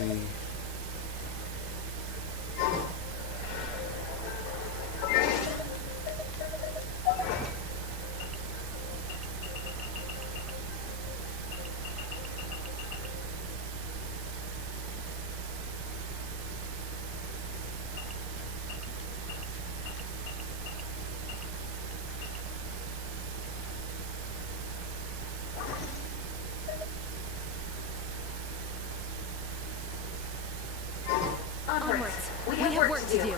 see. Onwards. We have work to do.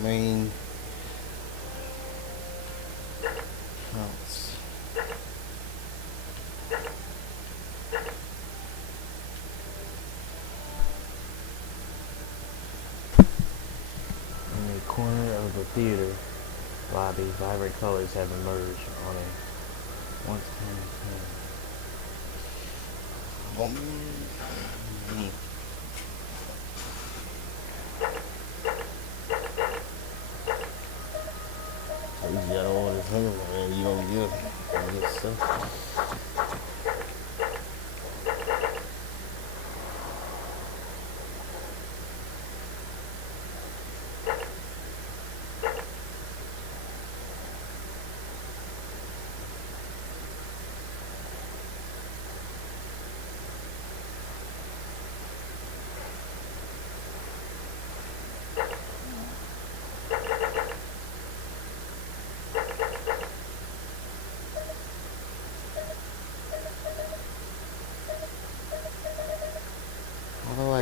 Domain counts. In the corner of the theater lobby, vibrant colors have emerged on a once-time so you got all this hunger, man. You don't get stuff. Although I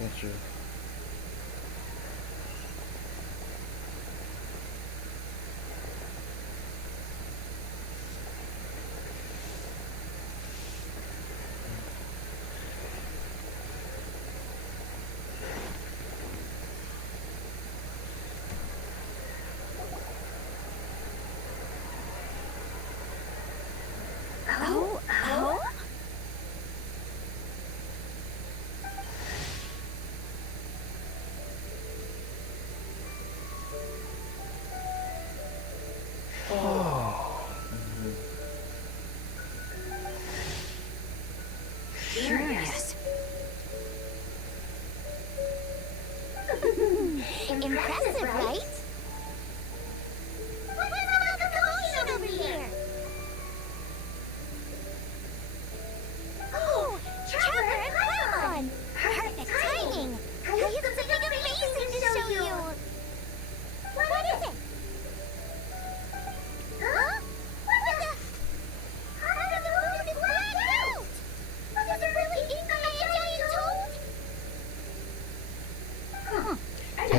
got you.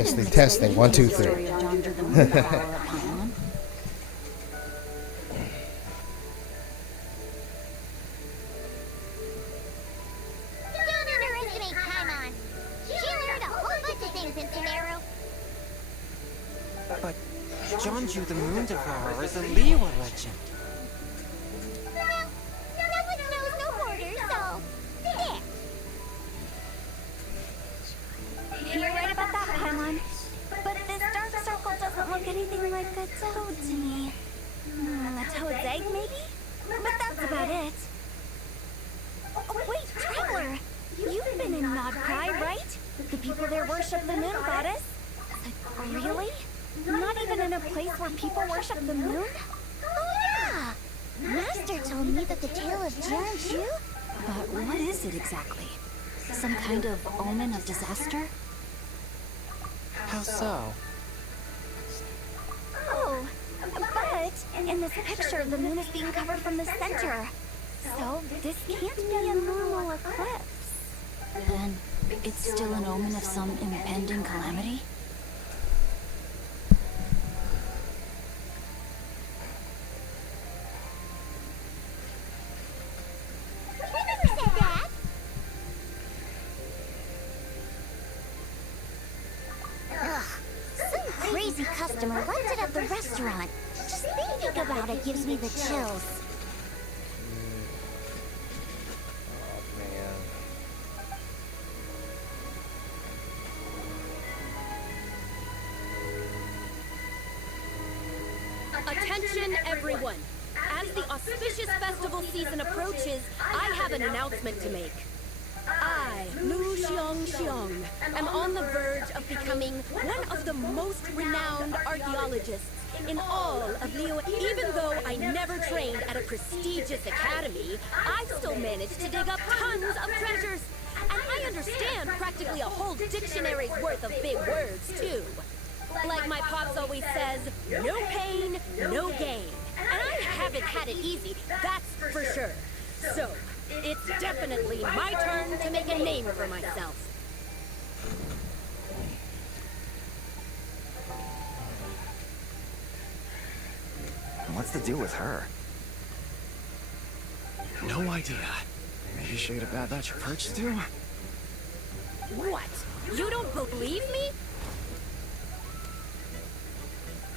Testing, testing. 1, 2, 3. Story of John Drew the Moon Devourer of Paimon. Don't underestimate Paimon. She learned a whole bunch of things in Sumeru. But John Drew the Moon Devourer is a Liyue legend. Well, that one knows no borders, so there. You're right about that, Paimon. But this dark circle doesn't look anything like a toad to me. A toad's egg, maybe? But that's about it. Oh, wait, Traveler! You've been in Nodcry, right? The people there worship the moon goddess? Really? Not even in a place where people worship the moon? Oh yeah! Master told me that the tale of Jeonju. But what is it exactly? Some kind of omen of disaster? How so? Oh, but in this picture, the moon is being covered from the center. So this can't be a normal eclipse. Then it's still an omen of some impending calamity? We never said that. Ugh. Some crazy customer left it at the restaurant. Just thinking about it gives me the chills. Oh, man. Attention everyone! As the auspicious festival season approaches, I have an announcement to make. I, Lu Xiong, am on the verge of becoming one of the most renowned archaeologists in all of Liyue. Even though I never trained at a prestigious academy, I've still managed to dig up tons of treasures. And I understand practically a whole dictionary's worth of big words, too. Like my pops always says, no pain, no gain. And I haven't had it easy, that's for sure. So, it's definitely my turn to make a name for myself. What's the deal with her? No idea. Maybe she ate a bad batch of perch too? What? You don't believe me?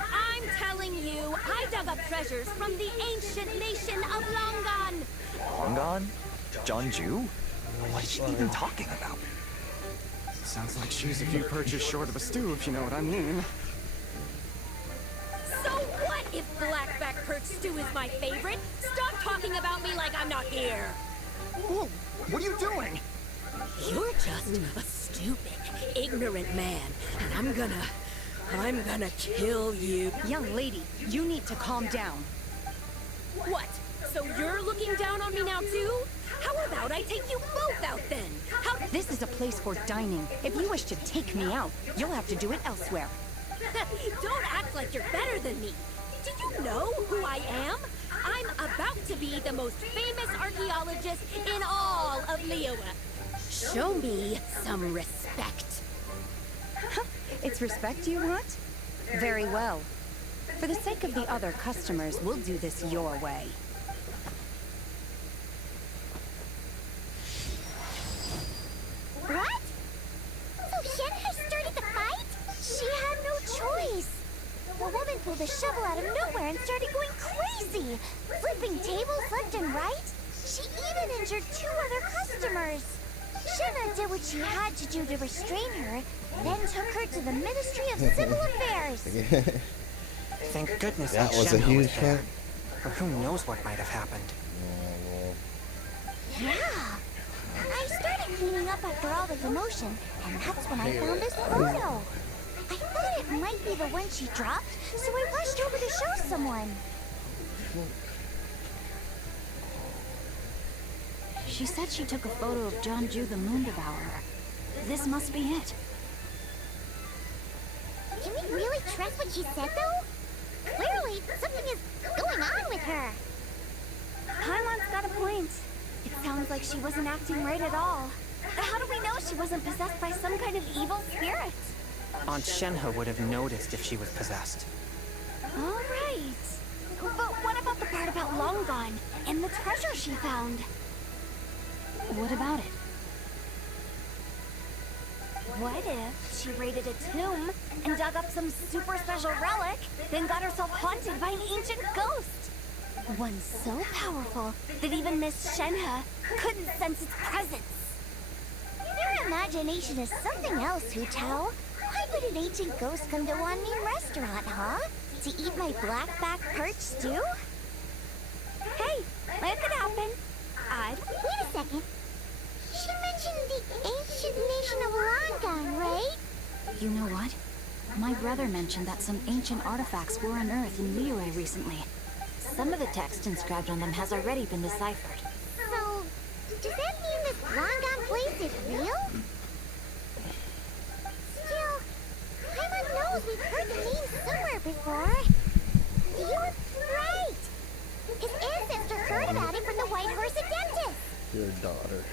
I'm telling you, I dug up treasures from the ancient nation of Longan. Longan? Jeonju? What is she even talking about? Sounds like she's a few perches short of a stew, if you know what I mean. So what if blackback perch stew is my favorite? Stop talking about me like I'm not here. Whoa! What are you doing? You're just a stupid, ignorant man, and I'm gonna kill you. Young lady, you need to calm down. What? So you're looking down on me now too? How about I take you both out then? How? This is a place for dining. If you wish to take me out, you'll have to do it elsewhere. Don't act like you're better than me. Do you know who I am? I'm about to be the most famous archaeologist in all of Liyue. Show me some respect. It's respect you want? Very well. For the sake of the other customers, we'll do this your way. What? So Shen has started the fight? She had no choice. The woman pulled a shovel out of nowhere and started going crazy, flipping tables left and right. She even injured 2 other customers. Shenna did what she had to do to restrain her, then took her to the Ministry of Civil Affairs. Thank goodness That was a Shenna huge there. fight. Or who knows what might have happened. Yeah. I started cleaning up after all the commotion, and that's when I found this photo. I thought it might be the one she dropped, so I rushed over to show someone. She said she took a photo of Jeonju the Moon Devourer. This must be it. Can we really trust what she said, though? Clearly, something is going on with her. Paimon's got a point. It sounds like she wasn't acting right at all. How do we know she wasn't possessed by some kind of evil spirit? Aunt Shenhe would have noticed if she was possessed. All right. But what about the part about Long Gone and the treasure she found? What about it? What if she raided a tomb and dug up some super special relic, then got herself haunted by an ancient ghost? One so powerful that even Miss Shenhe couldn't sense its presence. Your imagination is something else, Hu Tao. Why would an ancient ghost come to Wanmin restaurant, huh? To eat my blackback perch stew? Hey, it could happen. Wait a second. She mentioned the ancient nation of Longan, right? You know what? My brother mentioned that some ancient artifacts were unearthed in Liyue recently. Some of the text inscribed on them has already been deciphered. So, does that mean this Longan place is real? Still, Paimon knows we've heard the name somewhere before. You're right! His ancestor heard about it from the White Horse Adeptus! Your daughter.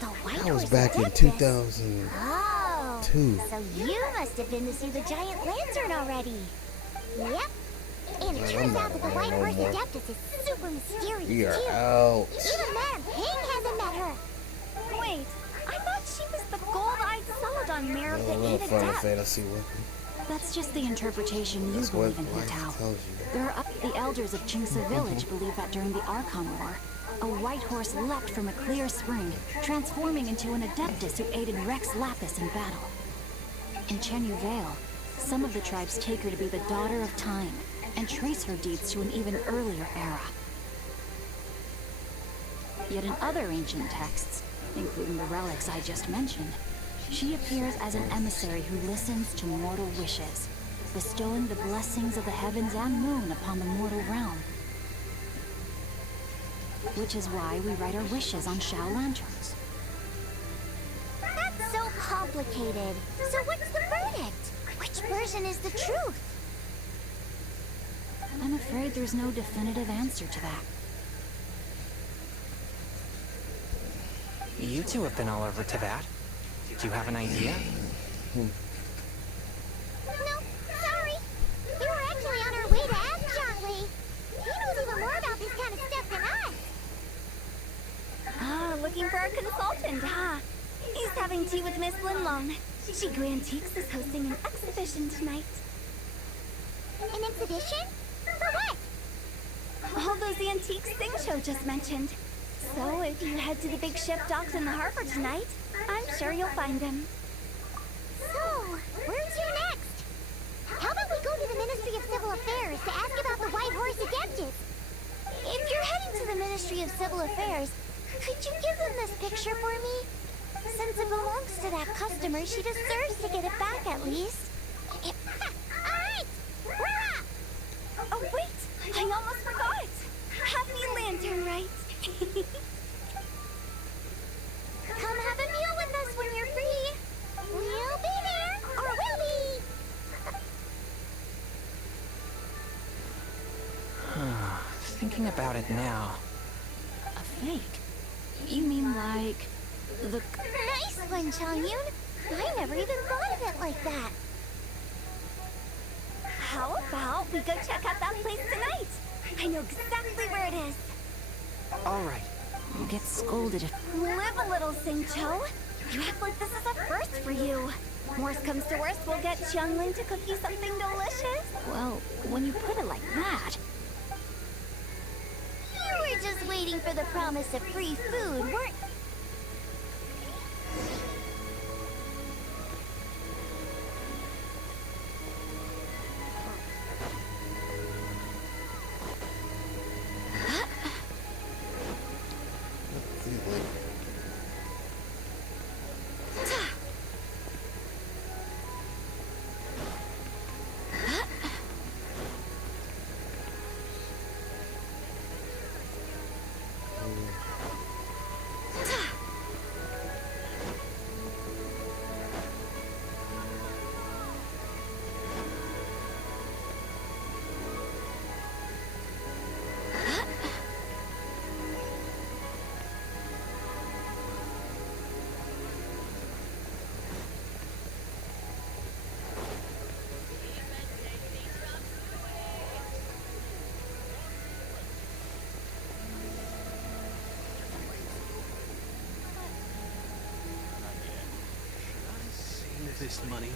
The White That was Horse back in Adeptus? 2002. Oh, so you must have been to see the giant lantern already. Yep. And it Man, turns I'm out not that the a man White no Horse more. Adeptus is super mysterious We are too. out. Even Madame Ping hasn't met her. Wait, I thought she was the gold-eyed Celadon mare of the Little Eight Final Adepts. Fantasy weapon. That's just the interpretation you That's what believe in, Hu life Tao. tells you. The elders of Qingce village believe that during the Archon War, a white horse leapt from a clear spring, transforming into an Adeptus who aided Rex Lapis in battle. In Chenyu Vale, some of the tribes take her to be the daughter of time, and trace her deeds to an even earlier era. Yet in other ancient texts, including the relics I just mentioned, she appears as an emissary who listens to mortal wishes, bestowing the blessings of the heavens and moon upon the mortal realm. Which is why we write our wishes on Shao lanterns. That's so complicated. So what's the verdict? Which version is the truth? I'm afraid there's no definitive answer to that. You two have been all over to that. Do you have an idea? No, sorry. We were actually on our way to ask Zhongli. He knows even more about this kind of stuff than us. Ah, looking for a consultant, huh? He's having tea with Miss Linlong. Shigu Antiques is hosting an exhibition tonight. An exhibition? For what? All those antiques Sing just mentioned. So if you head to the big ship docked in the harbor tonight, I'm sure you'll find them. So, where's you next? How about we go to the Ministry of Civil Affairs to ask about the White Horse Adeptus? If you're heading to the Ministry of Civil Affairs, Could you give them this picture for me? Since it belongs to that customer, she deserves to get it back at least. Alright! We're up! oh wait, I almost forgot. Happy Lantern, right? Come have a meal with us when you're free. We'll be there, or we'll be. Thinking about it now. A fake? You mean like the... Nice one, Changyun. I never even thought of it like that. How about we go check out that place tonight? I know exactly where it is. All right. You get scolded if... Live a little, Sing-Cho. You act like this is a first for you. Worst comes to worst, we'll get Xianglin to cook you something delicious. Well, when you put it like that... You were just waiting for the promise of free food, weren't you? this money.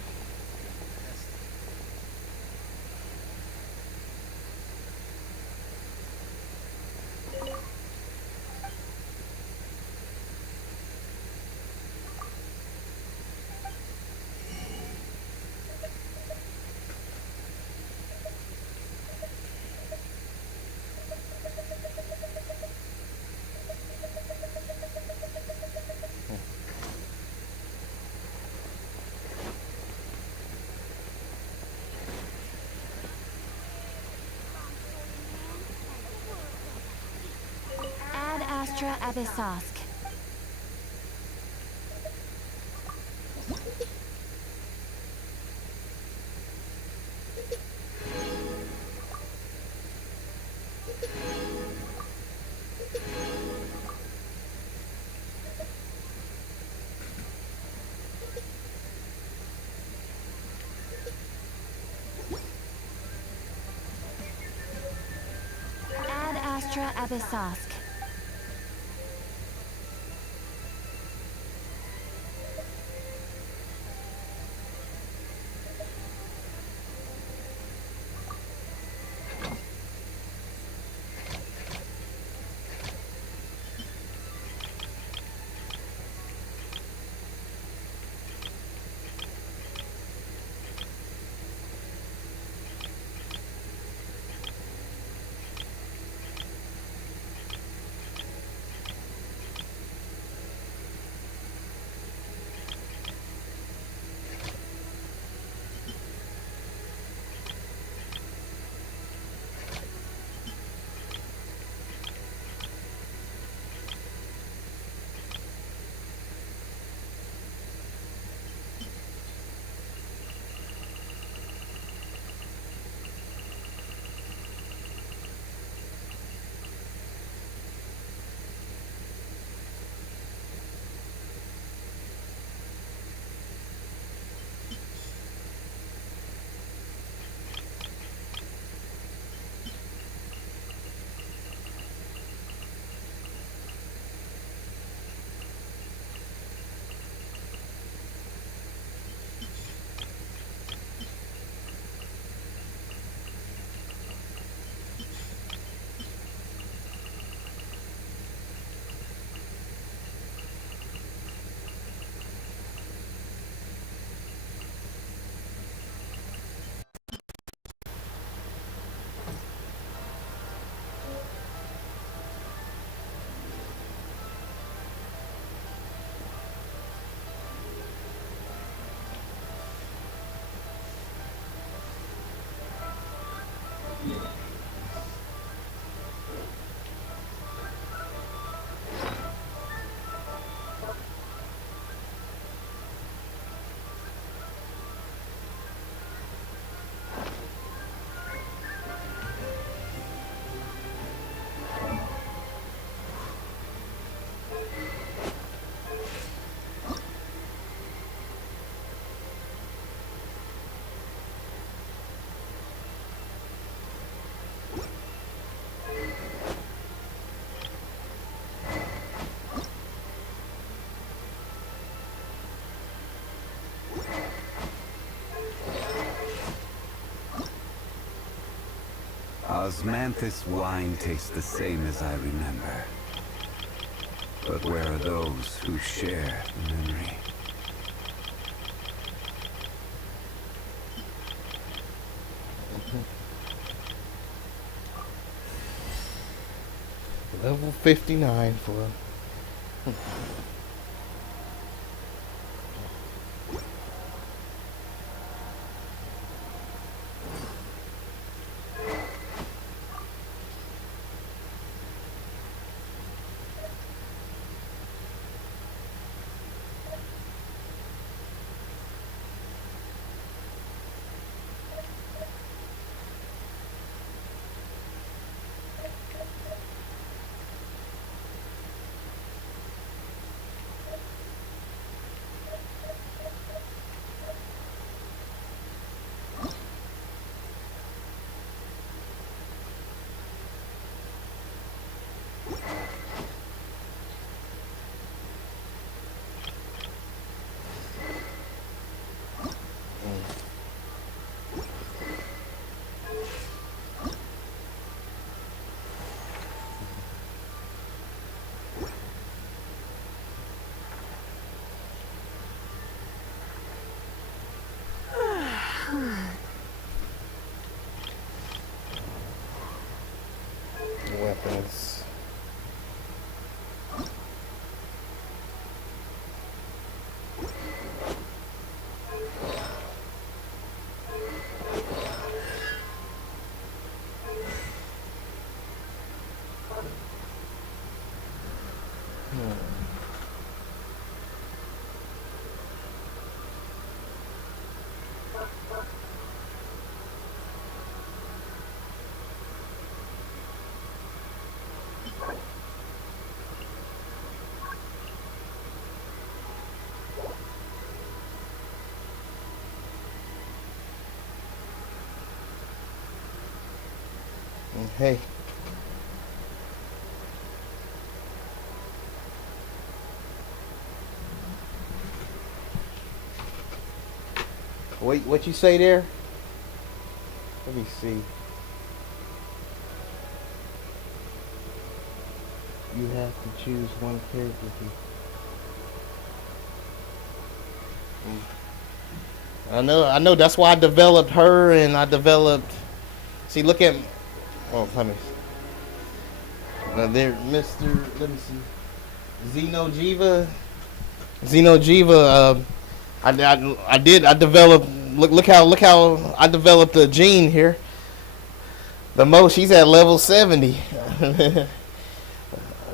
Ad Astra Abyssosk. Ad Astra Abyssosk. Osmanthus wine tastes the same as I remember. But where are those who share memory? Level 59 for Yes. Hey. Wait, what you say there? Let me see. You have to choose one character to. I know. That's why I developed her, and I developed. See, look at. Oh, let me. Now there, Mr. Let me see. Xenojiva. Xenojiva. I developed. Look how I developed a gene here. The most she's at level 70.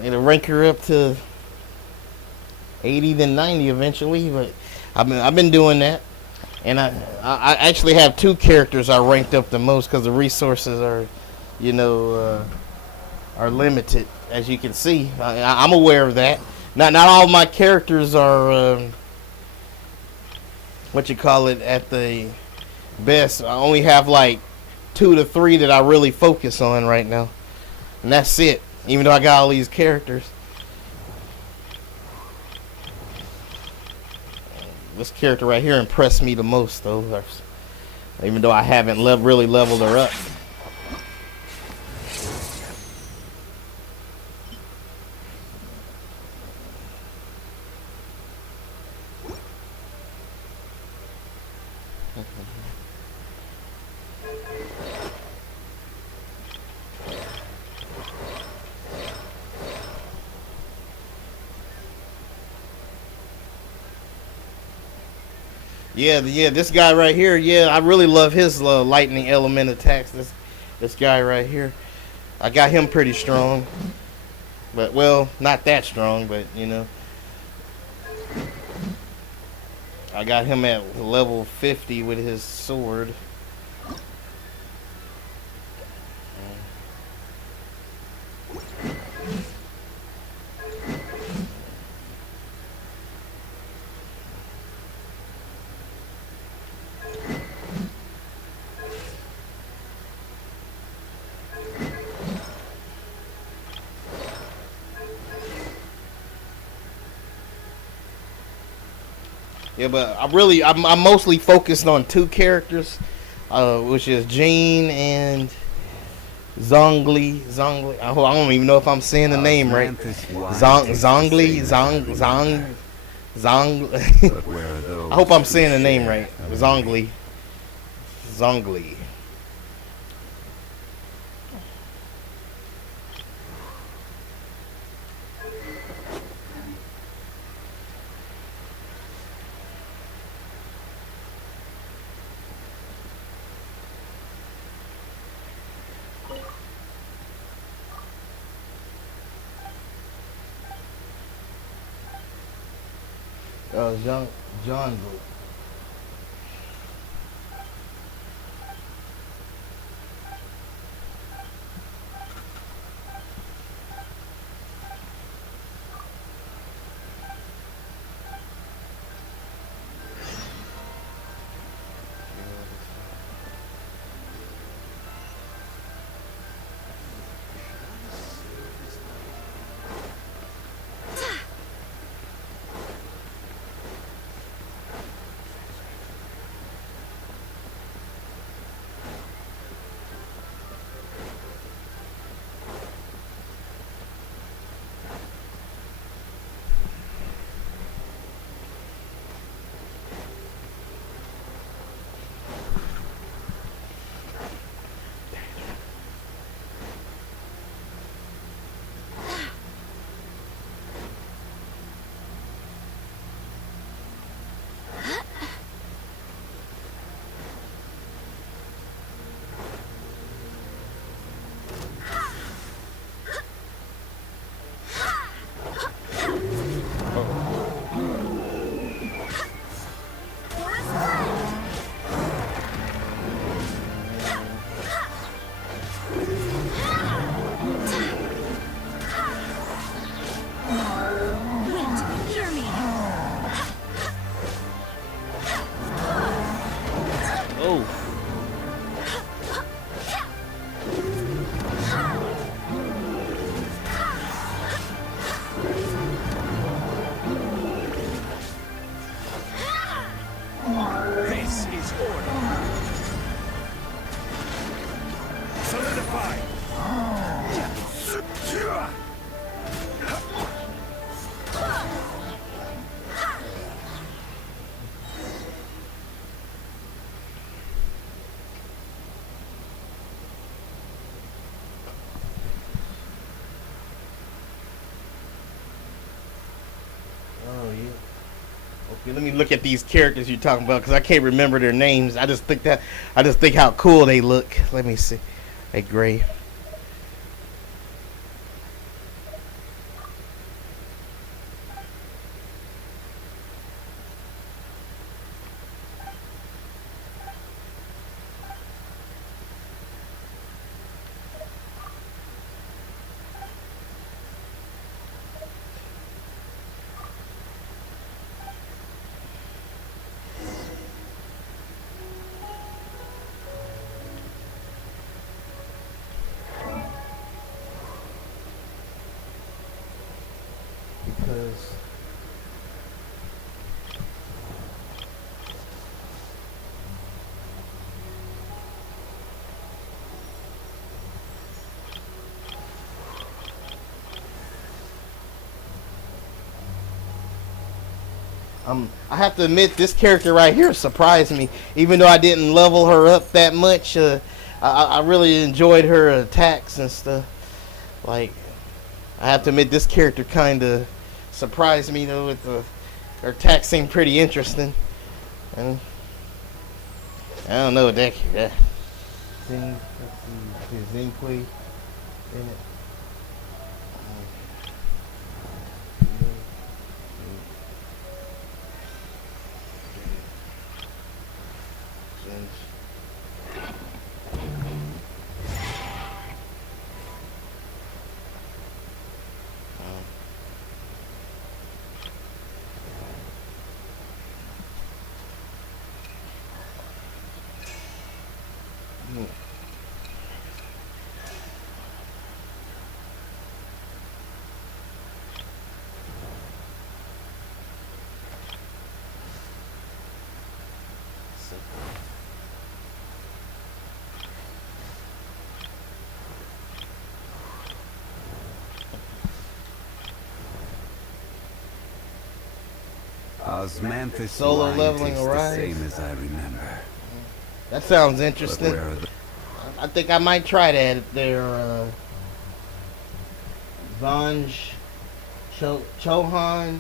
It'll rank her up to 80 then 90 eventually, but I've been doing that, and I actually have 2 characters I ranked up the most because the resources are, are limited, as you can see. I'm aware of that. Not all my characters are at the best. I only have like 2 to 3 that I really focus on right now, and that's it. Even though I got all these characters, this character right here impressed me the most, though. Even though I haven't really leveled her up. Yeah, this guy right here. Yeah, I really love his lightning element attacks. This guy right here, I got him pretty strong, but well, not that strong, but I got him at level 50 with his sword. Yeah, but I'm mostly focused on 2 characters, which is Jean and Zongli. I don't even know if I'm saying the name right. Zongli. I hope I'm saying the name right. Zongli. John. Let me look at these characters you're talking about because I can't remember their names. I just think how cool they look. Let me see. Hey, Gray. Because I have to admit this character right here surprised me. Even though I didn't level her up that much, I really enjoyed her attacks and stuff. Like, I have to admit this character kind of surprised me though. With her attacks seemed pretty interesting, and I don't know what that. Zing, let's see, Zinqui in it. Osmanthus Solo wine leveling tastes Arise. the same as I remember. That sounds But interesting. where are the I think I might try that. There, Vanj Chohan.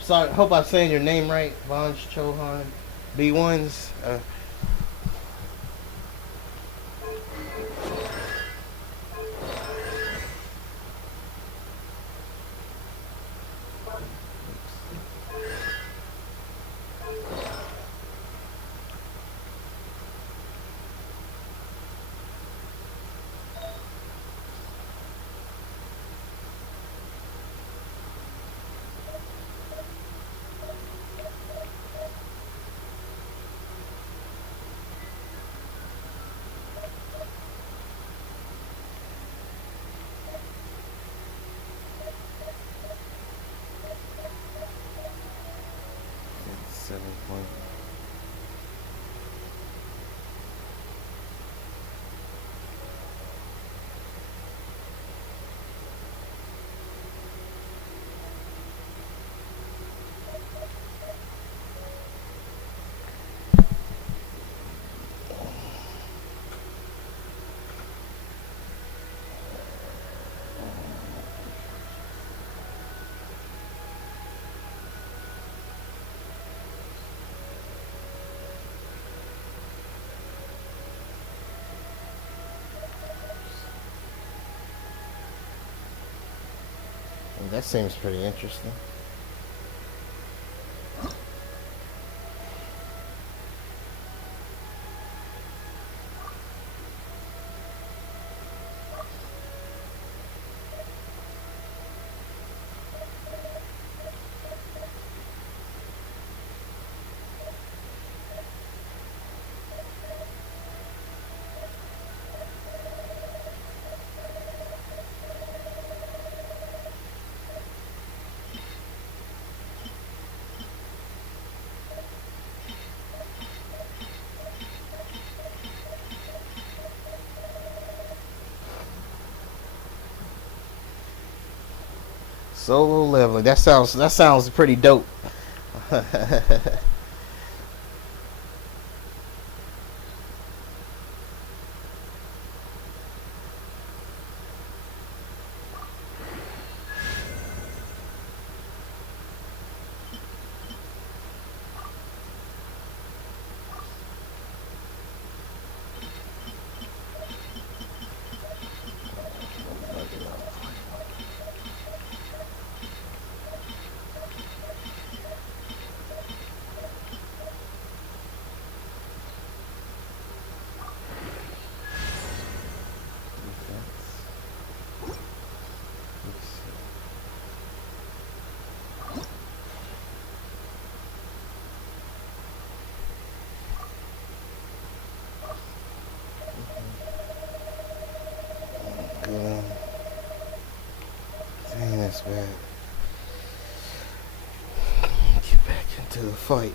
Sorry, hope I'm saying your name right. Vanj Chohan. B1s. That seems pretty interesting. Solo leveling. That sounds pretty dope. ass, man. Get back into the fight.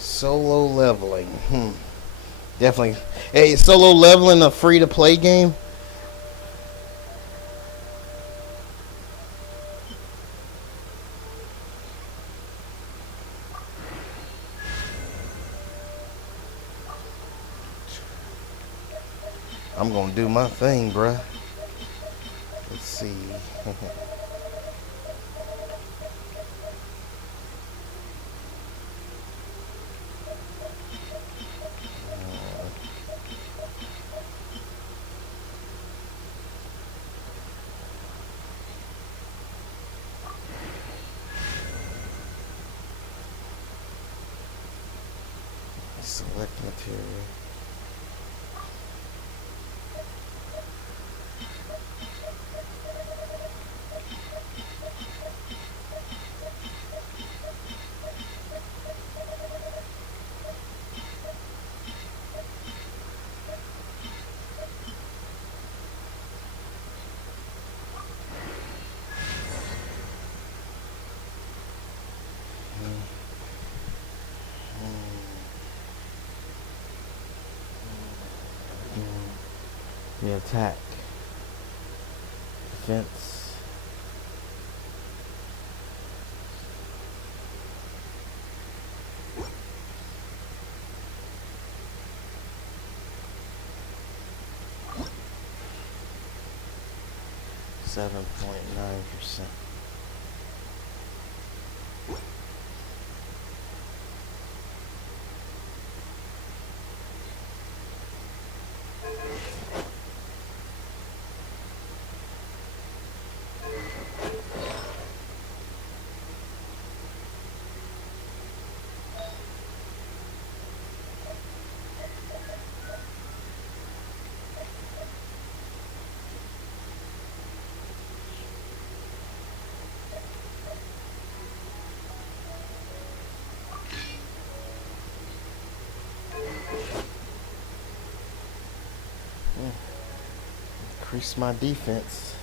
Solo leveling. Definitely. Hey, is solo leveling a free-to-play game? I'm gonna do my thing, bruh. Let's see. Select material. The attack, defense, 7.9%. Increase my defense.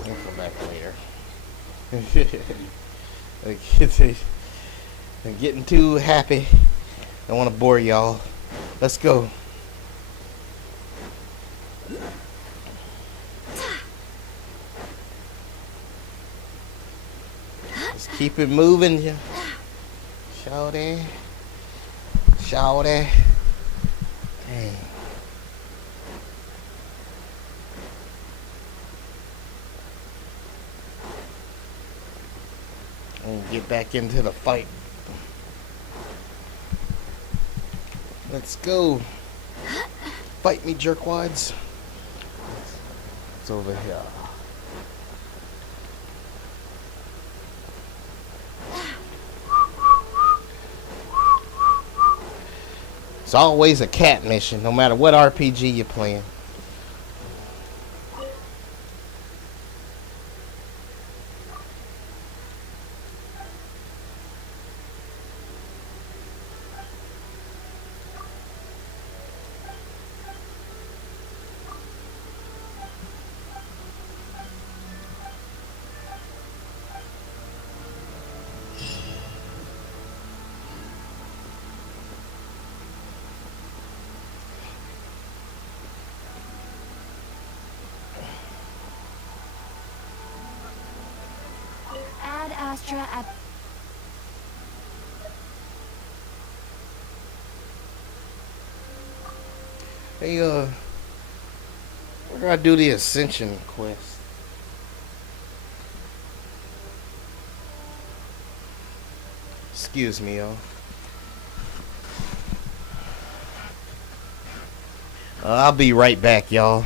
I'll come back later. I'm getting too happy. I don't want to bore y'all. Let's go. Just keep it moving. Shawty. Shawty. Dang. And get back into the fight. Let's go. Fight me, jerkwads. It's over here. It's always a cat mission, no matter what RPG you're playing. Ad Astra at... Hey, we're gonna do the Ascension quest. Excuse me, y'all. I'll be right back, y'all.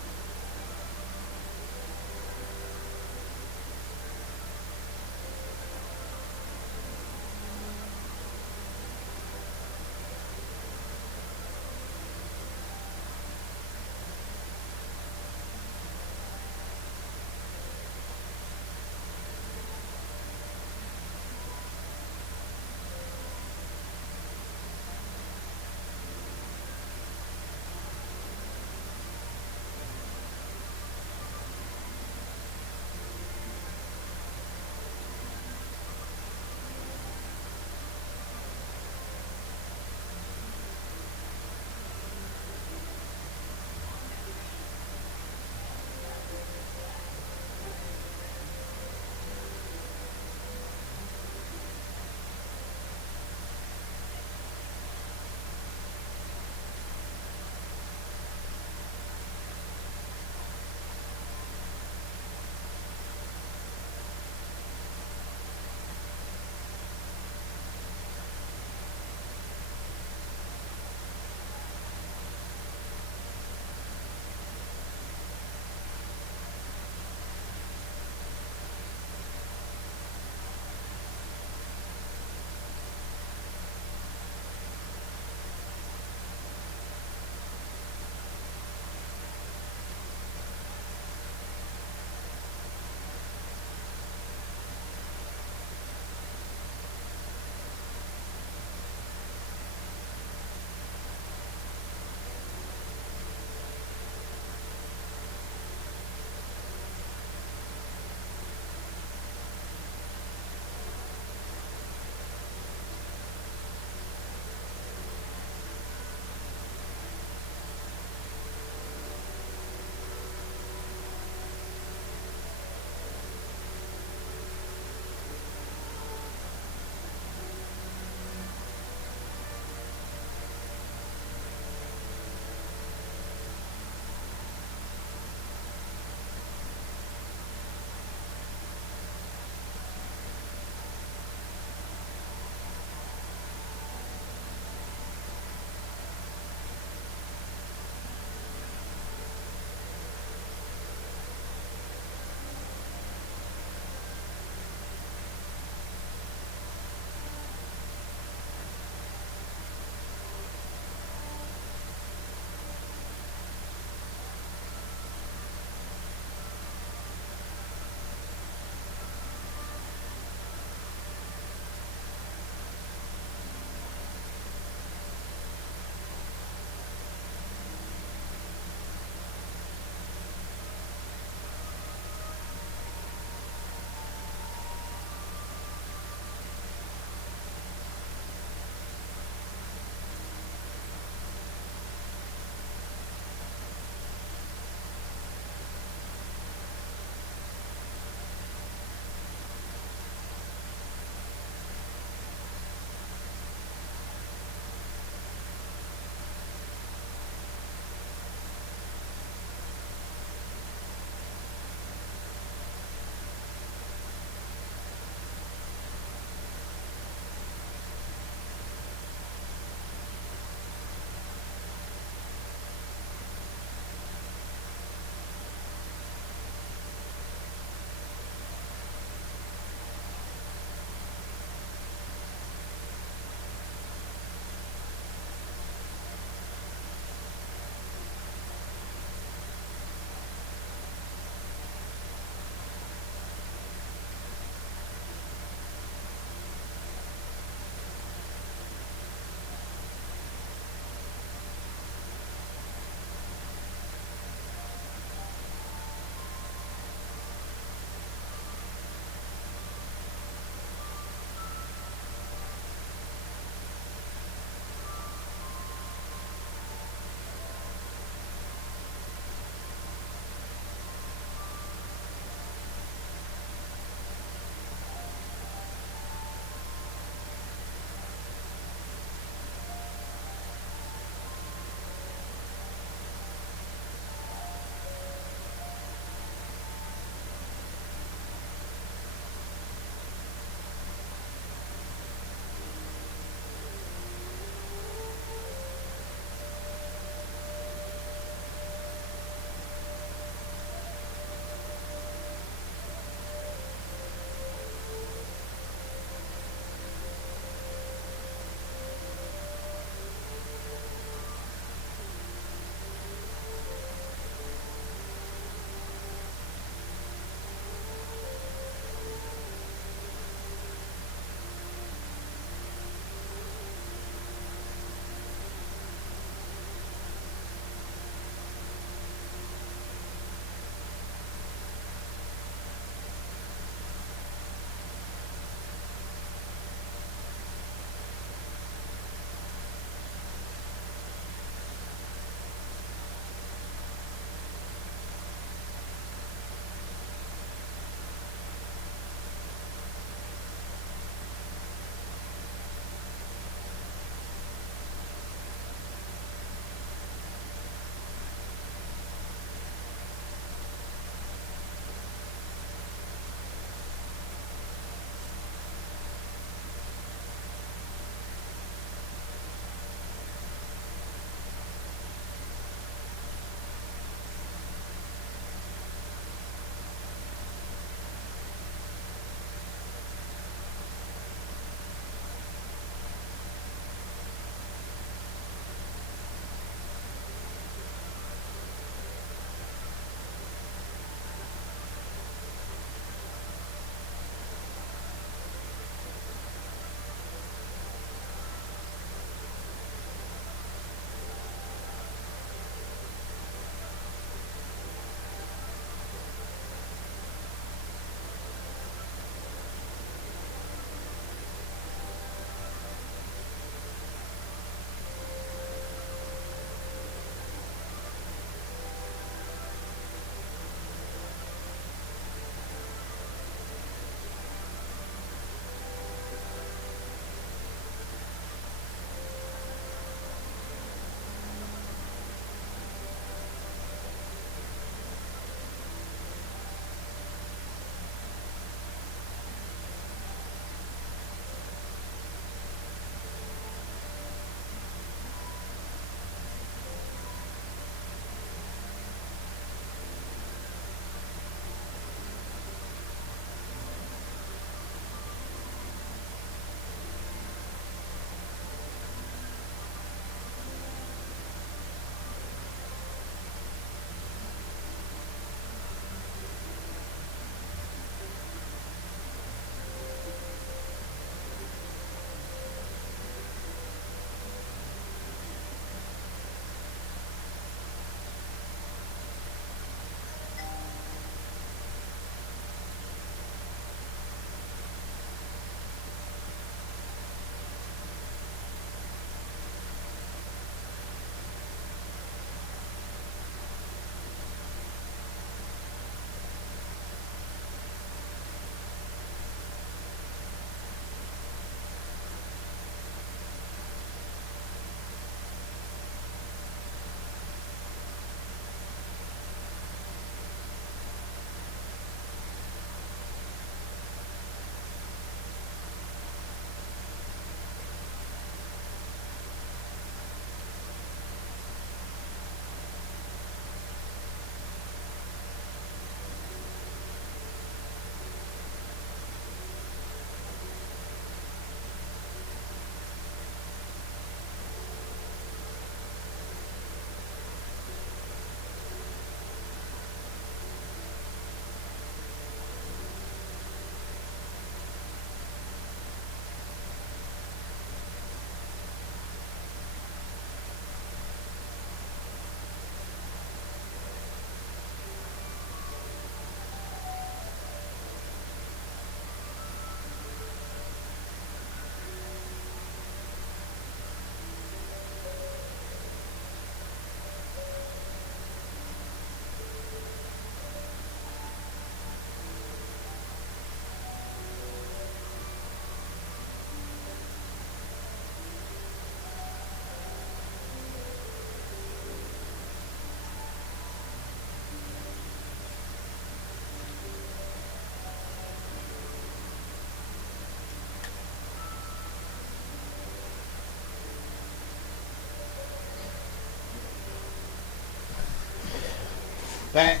Back.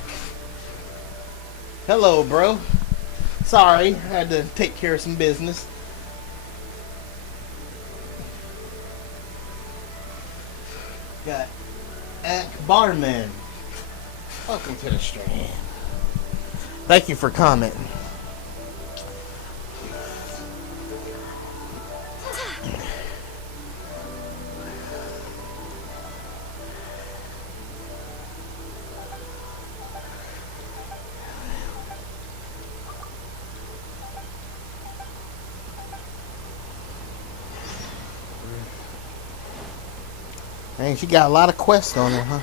Hello, bro. Sorry, I had to take care of some business. Got Ack Barman. Welcome to the stream. Thank you for commenting. Dang, she got a lot of quests on her, huh?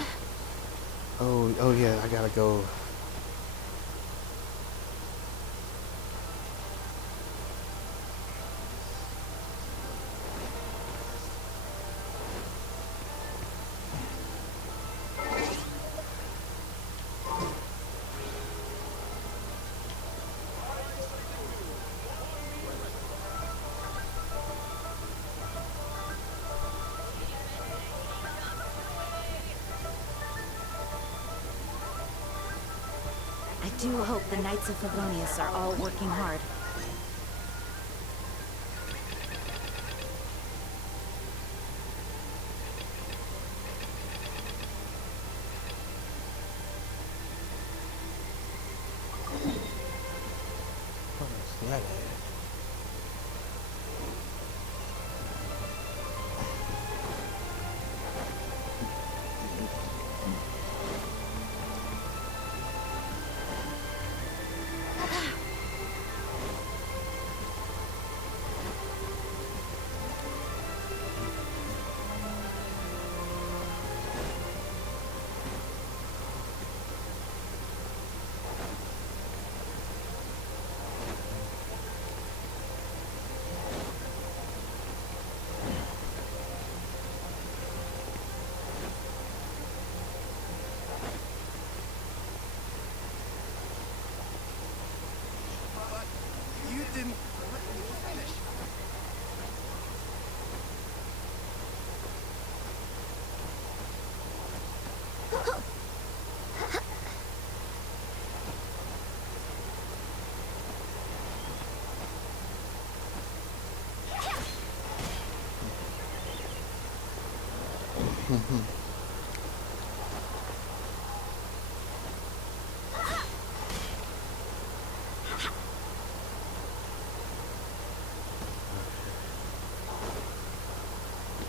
Oh yeah, I gotta go. I do hope the Knights of Favonius are all working hard. What's that at? You didn't let me finish.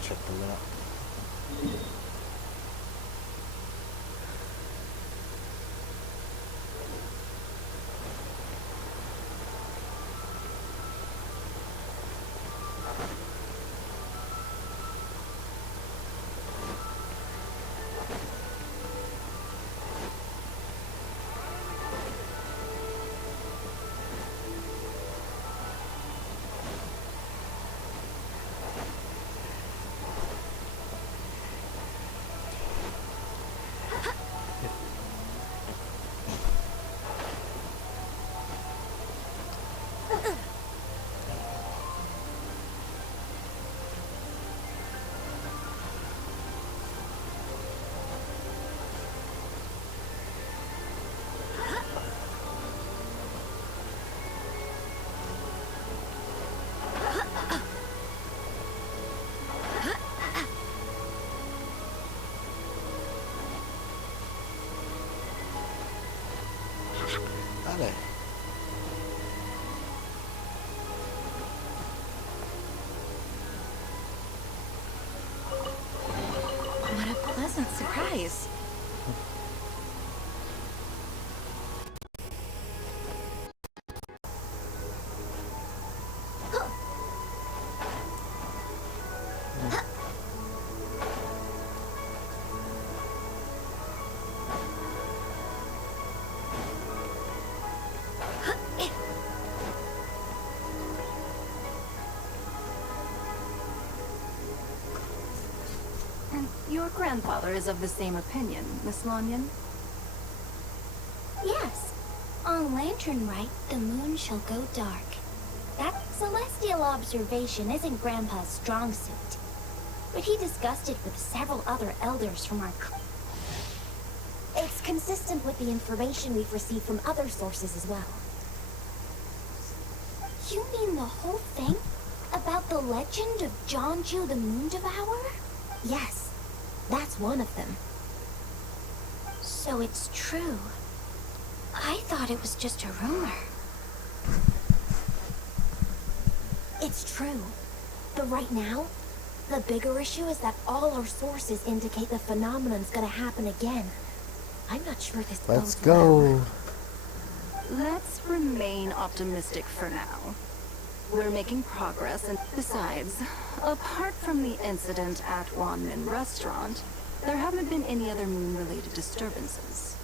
Check the map. Dale. What a pleasant surprise. Your grandfather is of the same opinion, Miss Lanyon. Yes. On Lantern Rite, the moon shall go dark. That celestial observation isn't Grandpa's strong suit. But he discussed it with several other elders from our It's consistent with the information we've received from other sources as well. You mean the whole thing? About the legend of Jeonju the Moon Devourer? Yes, that's one of them. So it's true. I thought it was just a rumor. It's true. But right now, the bigger issue is that all our sources indicate the phenomenon's gonna happen again. I'm not sure this Let's bodes well. go. Let's remain optimistic for now. We're making progress, and besides, apart from the incident at Wanmin Restaurant, there haven't been any other moon-related disturbances.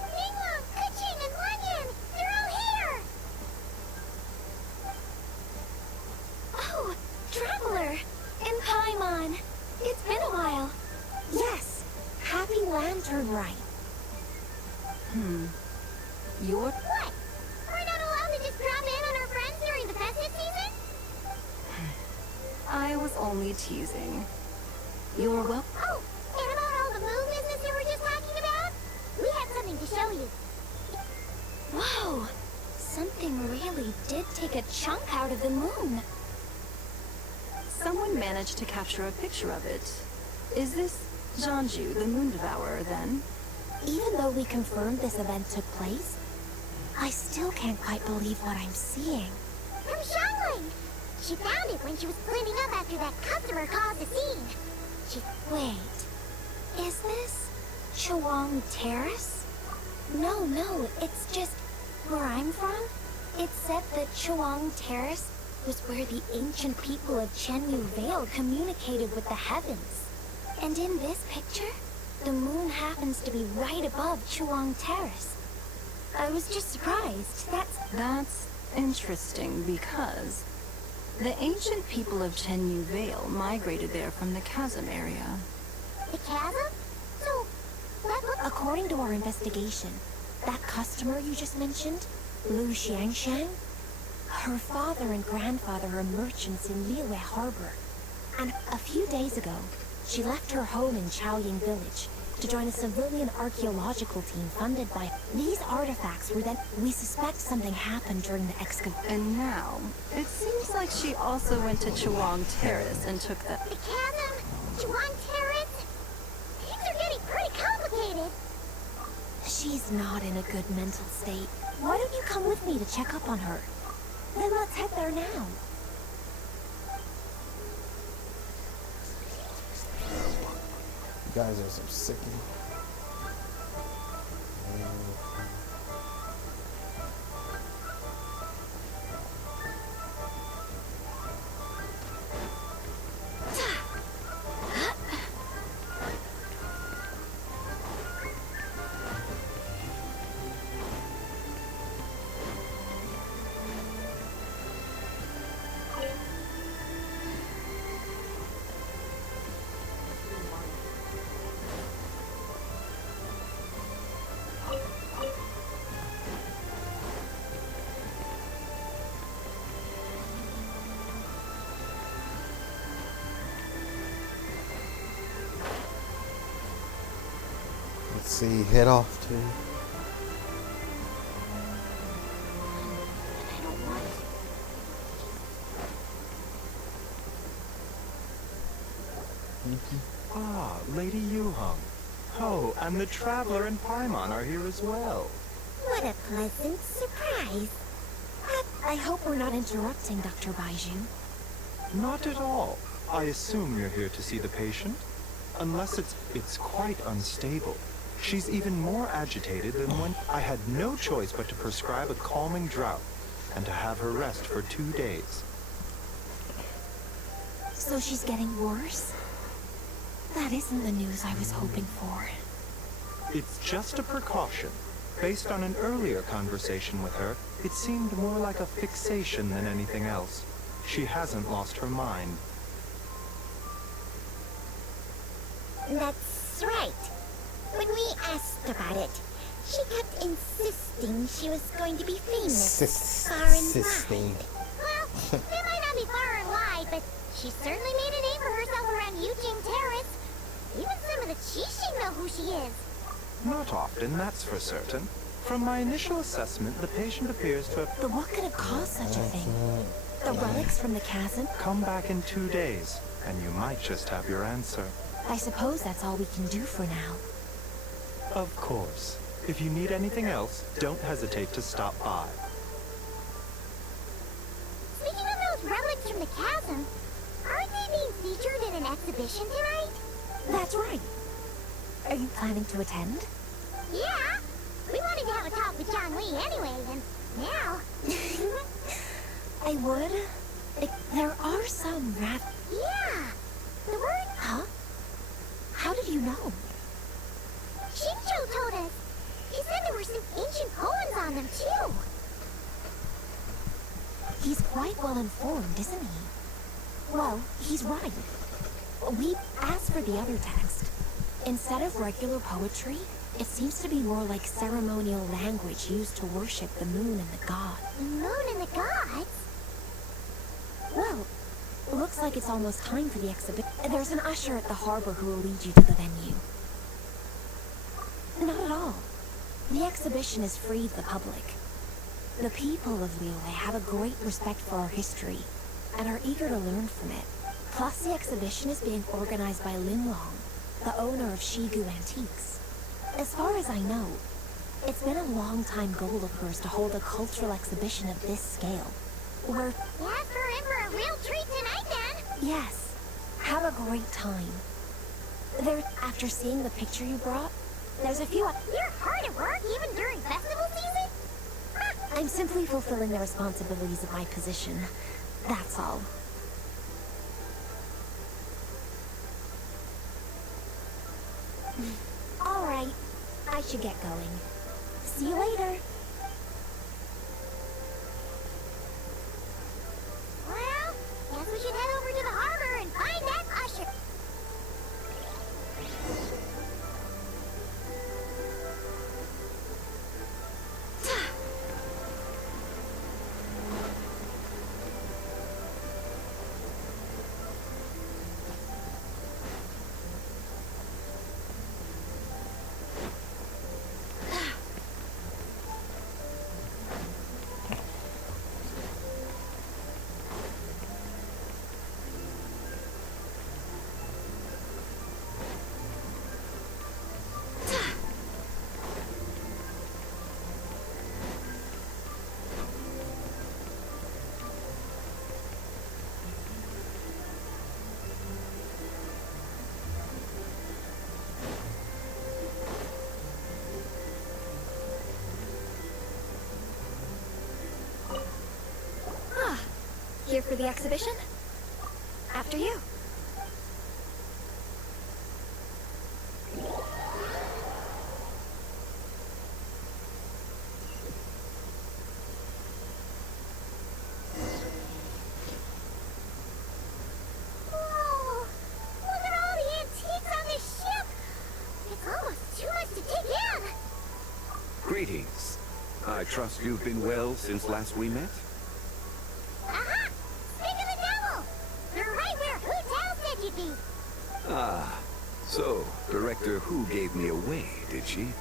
Ningguang, Kuching, and Wanyan! They're all here! Oh, Traveler! And Paimon! It's been a while. Yes, happy Lantern Rite. You're... What? We're not allowed to just drop in on our friends during the festive season? I was only teasing. You're well... Oh, and about all the moon business you were just talking about? We have something to show you. Whoa! Something really did take a chunk out of the moon. Someone managed to capture a picture of it. Is this Jeonju, the Moon Devourer, then? Even though we confirmed this event took place, I still can't quite believe what I'm seeing. From Xiangling! She found it when she was cleaning up after that customer caused a scene. Wait, is this Chuang Terrace? No, it's just where I'm from. It said that Chuang Terrace was where the ancient people of Chenyu Vale communicated with the heavens. And in this picture, the moon happens to be right above Chuang Terrace. I was just surprised. That's interesting because the ancient people of Chenyu Vale migrated there from the chasm area. The chasm? So, according to our investigation, that customer you just mentioned, Lu Xiangshang, her father and grandfather are merchants in Liyue Harbor. And a few days ago, she left her home in Chaoying Village to join a civilian archaeological team funded by... These artifacts were then... We suspect something happened during the excavation. And now, it seems like she also went to Chuang Terrace and took the... The chasm? Chuang Terrace? Things are getting pretty complicated. She's not in a good mental state. Why don't you come with me to check up on her? Then let's head there now. You guys are some sickie. Let's see, head off to... Ah, Lady Yuhong. Oh, and the Traveler and Paimon are here as well. What a pleasant surprise. I hope we're not interrupting, Dr. Baiju. Not at all. I assume you're here to see the patient? Unless it's quite unstable. She's even more agitated than when I had no choice but to prescribe a calming draught and to have her rest for 2 days. So she's getting worse? That isn't the news I was hoping for. It's just a precaution. Based on an earlier conversation with her, it seemed more like a fixation than anything else. She hasn't lost her mind. That's right. When we asked about it, she kept insisting she was going to be famous far and wide. Well, it might not be far and wide, but she certainly made a name for herself around Eugene Terrace. Even some of the Chishin know who she is. Not often, that's for certain. From my initial assessment, the patient appears to have But what could have caused such a thing? The relics from the chasm? come back in 2 days, and you might just have your answer. I suppose that's all we can do for now. Of course. If you need anything else, don't hesitate to stop by. Speaking of those relics from the chasm, aren't they being featured in an exhibition tonight? That's right. Are you planning to attend? Yeah. We wanted to have a talk with John Lee anyway, and now... I would. There are some rather... Yeah. The word... Huh? How did you know? Shinjo told us. He said there were some ancient poems on them, too. He's quite well informed, isn't he? Well, he's right. We asked for the other text. Instead of regular poetry, it seems to be more like ceremonial language used to worship the moon and the god. The moon and the gods? Well, looks like it's almost time for the exhibit. There's an usher at the harbor who will lead you to the venue. Not at all. The exhibition is free to the public. The people of Liyue have a great respect for our history and are eager to learn from it. Plus, the exhibition is being organized by Linlong, the owner of Shigu Antiques. As far as I know, it's been a long-time goal of hers to hold a cultural exhibition of this scale. We're... Yes, we're in for a real treat tonight, then. Yes. Have a great time. After seeing the picture you brought, there's a few... You're hard at work even during festival season? I'm simply fulfilling the responsibilities of my position. That's all. All right. I should get going. See you later. Well, guess we should head over to the harbor and find that usher. Here for the exhibition? After you. Whoa! Look at all the antiques on this ship! It's almost too much to take in! Greetings. I trust you've been well since last we met? Aha! Speak of the devil! You're right where Hu Tao said you'd be! Ah, so Director Hu gave me away, did she?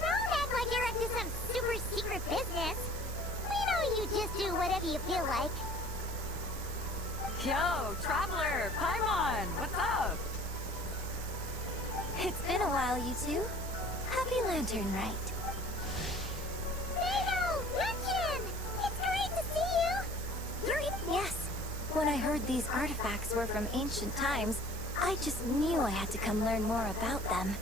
Don't act like you're up to some super secret business! We know you just do whatever you feel like. Yo, Traveler, Paimon, what's up? It's been a while, you two. Happy Lantern Rite. Nano! Yunchin! It's great to see you! You're... Yes. When I heard these artifacts were from ancient times, I just knew I had to come learn more about them.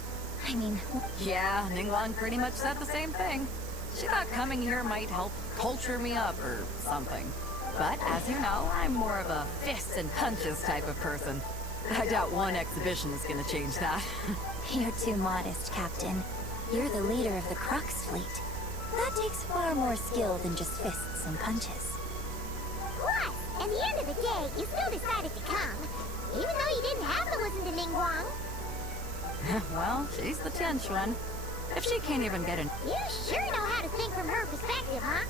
I mean... Yeah, Ningguang pretty much said the same thing. She thought coming here might help culture me up or something. But as you know, I'm more of a fists and punches type of person. I doubt one exhibition is gonna change that. You're too modest, Captain. You're the leader of the Crux fleet. That takes far more skill than just fists and punches. Plus, at the end of the day, you still decided to come. Even though you didn't have to listen to Ningguang. Well, she's the tench one. If she can't even get an... You sure know how to think from her perspective, huh?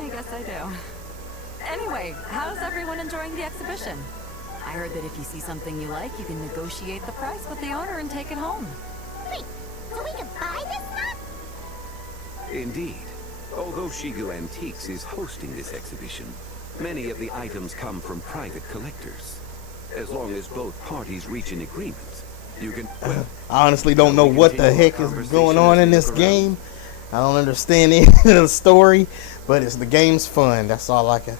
I guess I do. Anyway, how's everyone enjoying the exhibition? I heard that if you see something you like, you can negotiate the price with the owner and take it home. Wait, so we can buy this stuff? Indeed. Although Shigu Antiques is hosting this exhibition, many of the items come from private collectors. As long as both parties reach an agreement, you can... Well, I honestly don't know what the heck is going on in this game. I don't understand any of the story, but the game's fun. That's all I can...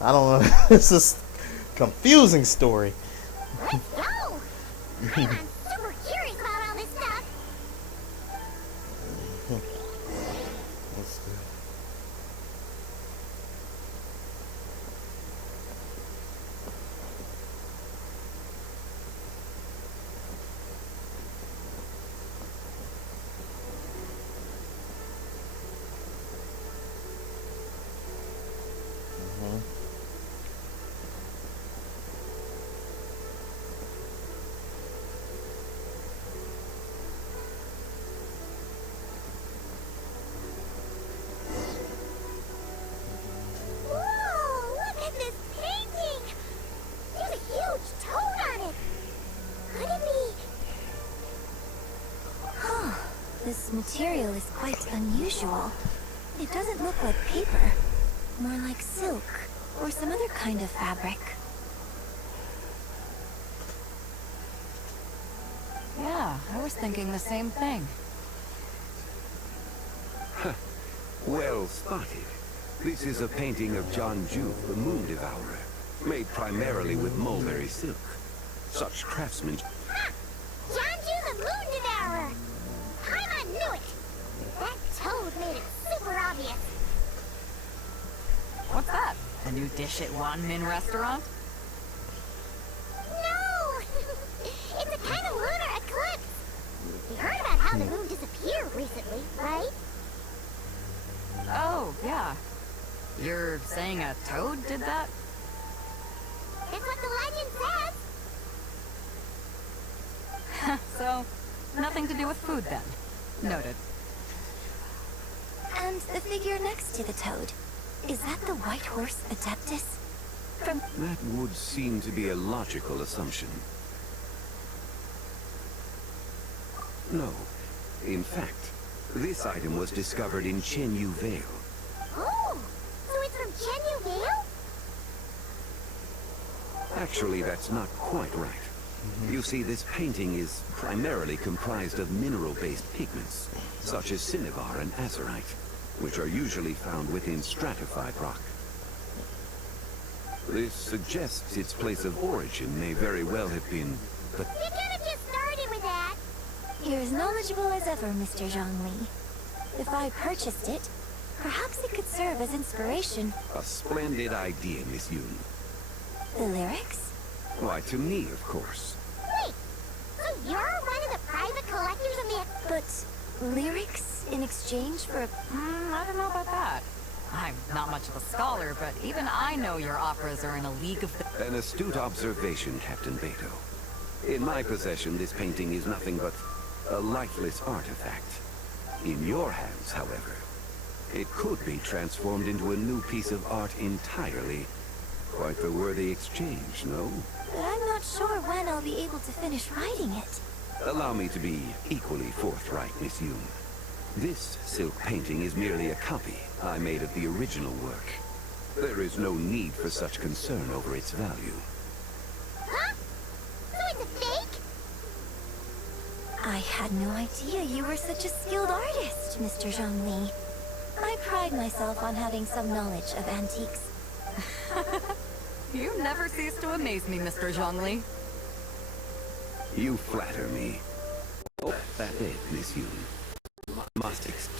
I don't know. It's just confusing story. Let's go! I'm super curious about all this stuff. Let's see. Whoa, look at this painting! There's a huge toad on it. Could it be? Huh. This material is quite unusual. It doesn't look like paper. More like silk, or some other kind of fabric. Yeah, I was thinking the same thing. well spotted. This is a painting of Janju, the Moon Devourer, made primarily with mulberry silk. Such craftsmanship... Ha! Janju the Moon Devourer! I knew it! That toad made it super obvious. What's that? A new dish at Wanmin restaurant? No! It's a kind of lunar eclipse. You heard about how the moon disappeared recently, right? Oh, yeah. You're saying a toad did that? That's what the legend says. So, nothing to do with food then. Noted. And the figure next to the toad. Is that the white horse Adeptus? From... That would seem to be a logical assumption. No. In fact, this item was discovered in Chenyu Vale. Oh! So it's from Chenyu Vale? Actually, that's not quite right. You see, this painting is primarily comprised of mineral-based pigments, such as cinnabar and azurite, which are usually found within stratified rock. This suggests its place of origin may very well have been... But You could have just started with that. You're as knowledgeable as ever, Mr. Zhongli. If I purchased it, perhaps it could serve as inspiration. a splendid idea, Miss Yoon. The lyrics? Why, to me, of course. Wait, so you're one of the private collectors of the... But lyrics in exchange for a... I don't know about that. I'm not much of a scholar, but even I know your operas are in a league of... An astute observation, Captain Beto. In my possession, this painting is nothing but a lifeless artifact. In your hands, however, it could be transformed into a new piece of art entirely. Quite the worthy exchange, no? But I'm not sure when I'll be able to finish writing it. Allow me to be equally forthright, Miss Yoon. This silk painting is merely a copy I made of the original work. There is no need for such concern over its value. Huh? So it's a fake? I had no idea you were such a skilled artist, Mr. Zhongli. I pride myself on having some knowledge of antiques. You never cease to amaze me, Mr. Zhongli. You flatter me. Oh, that it, Miss Yoon. Must accept.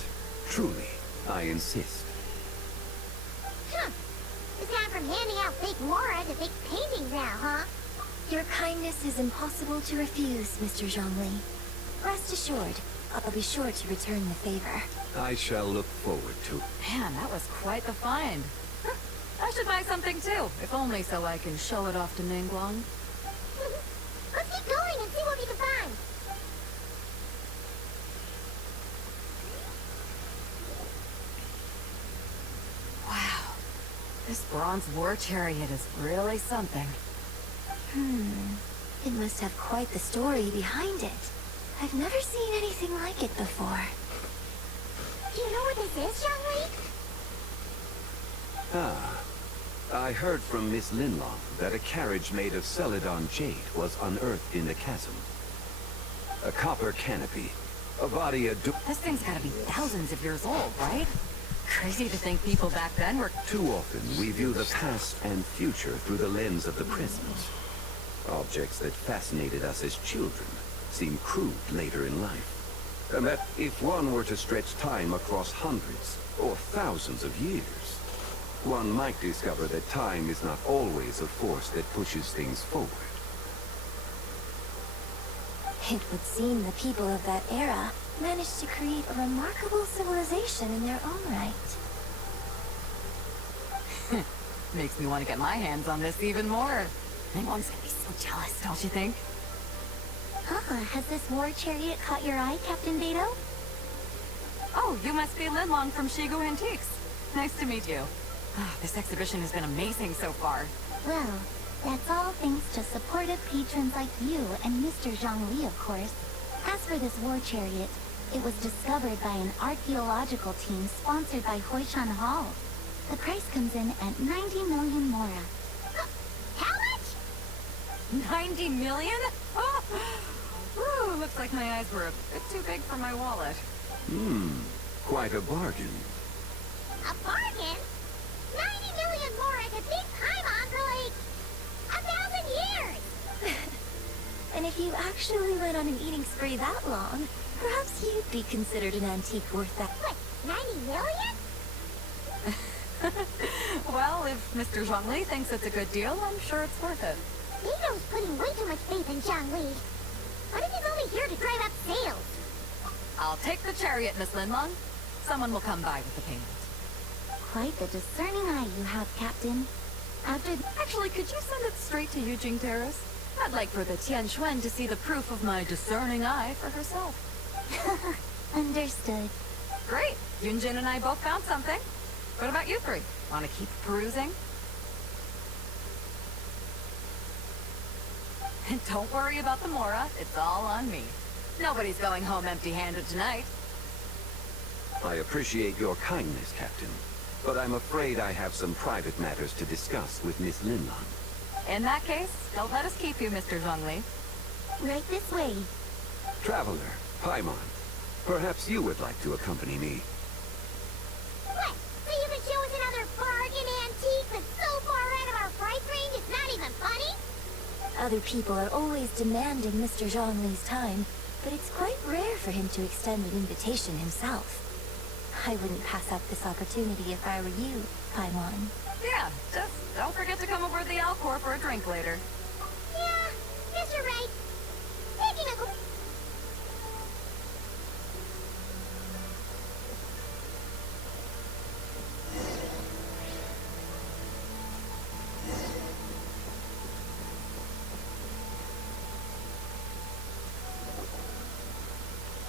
Truly, I insist. Huh. It's gone from handing out fake Mora to fake paintings now, huh? Your kindness is impossible to refuse, Mr. Zhongli. Rest assured, I'll be sure to return the favor. I shall look forward to... Man, that was quite the find. I should buy something too, if only so I can show it off to Ningguang. Let's keep going and see what we can find. Wow, this bronze war chariot is really something. It must have quite the story behind it. I've never seen anything like it before. Do you know what this is, Zhongli? Ah. I heard from Miss Linlong that a carriage made of Celadon jade was unearthed in the chasm. A copper canopy, a body This thing's gotta be thousands of years old, right? Crazy to think people back then were... Too often, we view the past and future through the lens of the present. Objects that fascinated us as children seem crude later in life. And that if one were to stretch time across hundreds or thousands of years, one might discover that time is not always a force that pushes things forward. It would seem the people of that era managed to create a remarkable civilization in their own right. Makes me want to get my hands on this even more. Everyone's gonna be so jealous, don't you think? Has this war chariot caught your eye, Captain Beto? Oh, you must be Linlong from Shigu Antiques. Nice to meet you. This exhibition has been amazing so far. Well, that's all thanks to supportive patrons like you and Mr. Zhongli, of course. As for this war chariot, it was discovered by an archaeological team sponsored by Hoishan Hall. The price comes in at 90 million mora. How much? 90 million? Oh, ooh, looks like my eyes were a bit too big for my wallet. Quite a bargain. A bargain? 90 million mora could beat Paimon for like 1,000 years! And if you actually went on an eating spree that long, perhaps you'd be considered an antique worth that. What, 90 million? Well, if Mr. Zhongli thinks it's a good deal, I'm sure it's worth it. Beto's putting way too much faith in Zhongli. What if he's only here to drive up sales? I'll take the chariot, Miss Linlong. Someone will come by with the payment. Quite the discerning eye you have, Captain. Actually, could you send it straight to Yujing Terrace? I'd like for the Tian Xuan to see the proof of my discerning eye for herself. Understood. Great! Yunjin and I both found something. What about you three? Want to keep perusing? And don't worry about the Mora. It's all on me. Nobody's going home empty-handed tonight. I appreciate your kindness, Captain, but I'm afraid I have some private matters to discuss with Miss Linlong. In that case, don't let us keep you, Mr. Zhongli. Right this way. Traveler, Paimon, perhaps you would like to accompany me. What? So you can show us another bargain antique that's so far out of our price range it's not even funny? Other people are always demanding Mr. Zhongli's time, but it's quite rare for him to extend an invitation himself. I wouldn't pass up this opportunity if I were you, Paimon. Yeah, just don't forget to come over to the Alcor for a drink later. Yeah, guess you're right. Taking a...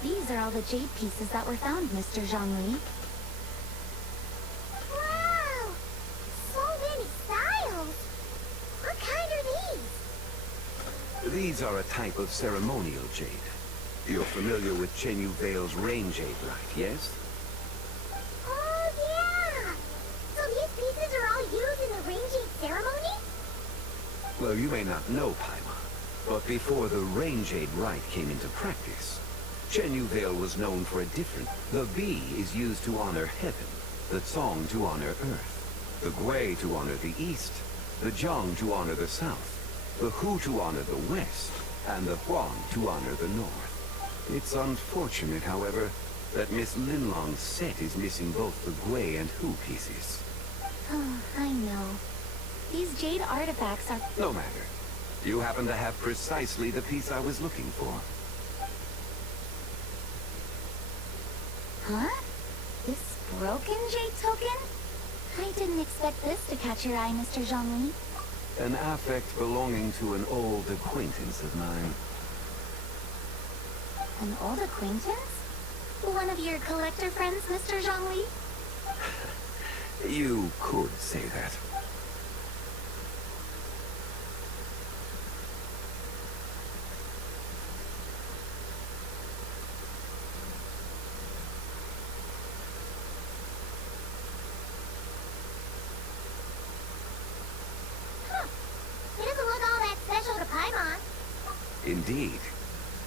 These are all the jade pieces that were found, Mr. Zhongli. Wow! So many styles! What kind are these? These are a type of ceremonial jade. You're familiar with Chenyu Vale's rain jade, right, yes? Oh, yeah! So these pieces are all used in the rain jade ceremony? Well, you may not know, Paimon, but before the rain jade rite came into practice, Chenyu Vale was known for a different... The B is used to honor heaven, the Tsong to honor earth, the Gui to honor the east, the Jiang to honor the south, the Hu to honor the west, and the Huang to honor the north. It's unfortunate, however, that Miss Linlong's set is missing both the Gui and Hu pieces. Oh, I know. These jade artifacts are... No matter. You happen to have precisely the piece I was looking for. Huh? This broken jade token? I didn't expect this to catch your eye, Mr. Zhongli. An affect belonging to an old acquaintance of mine. An old acquaintance? One of your collector friends, Mr. Zhongli? You could say that. Indeed.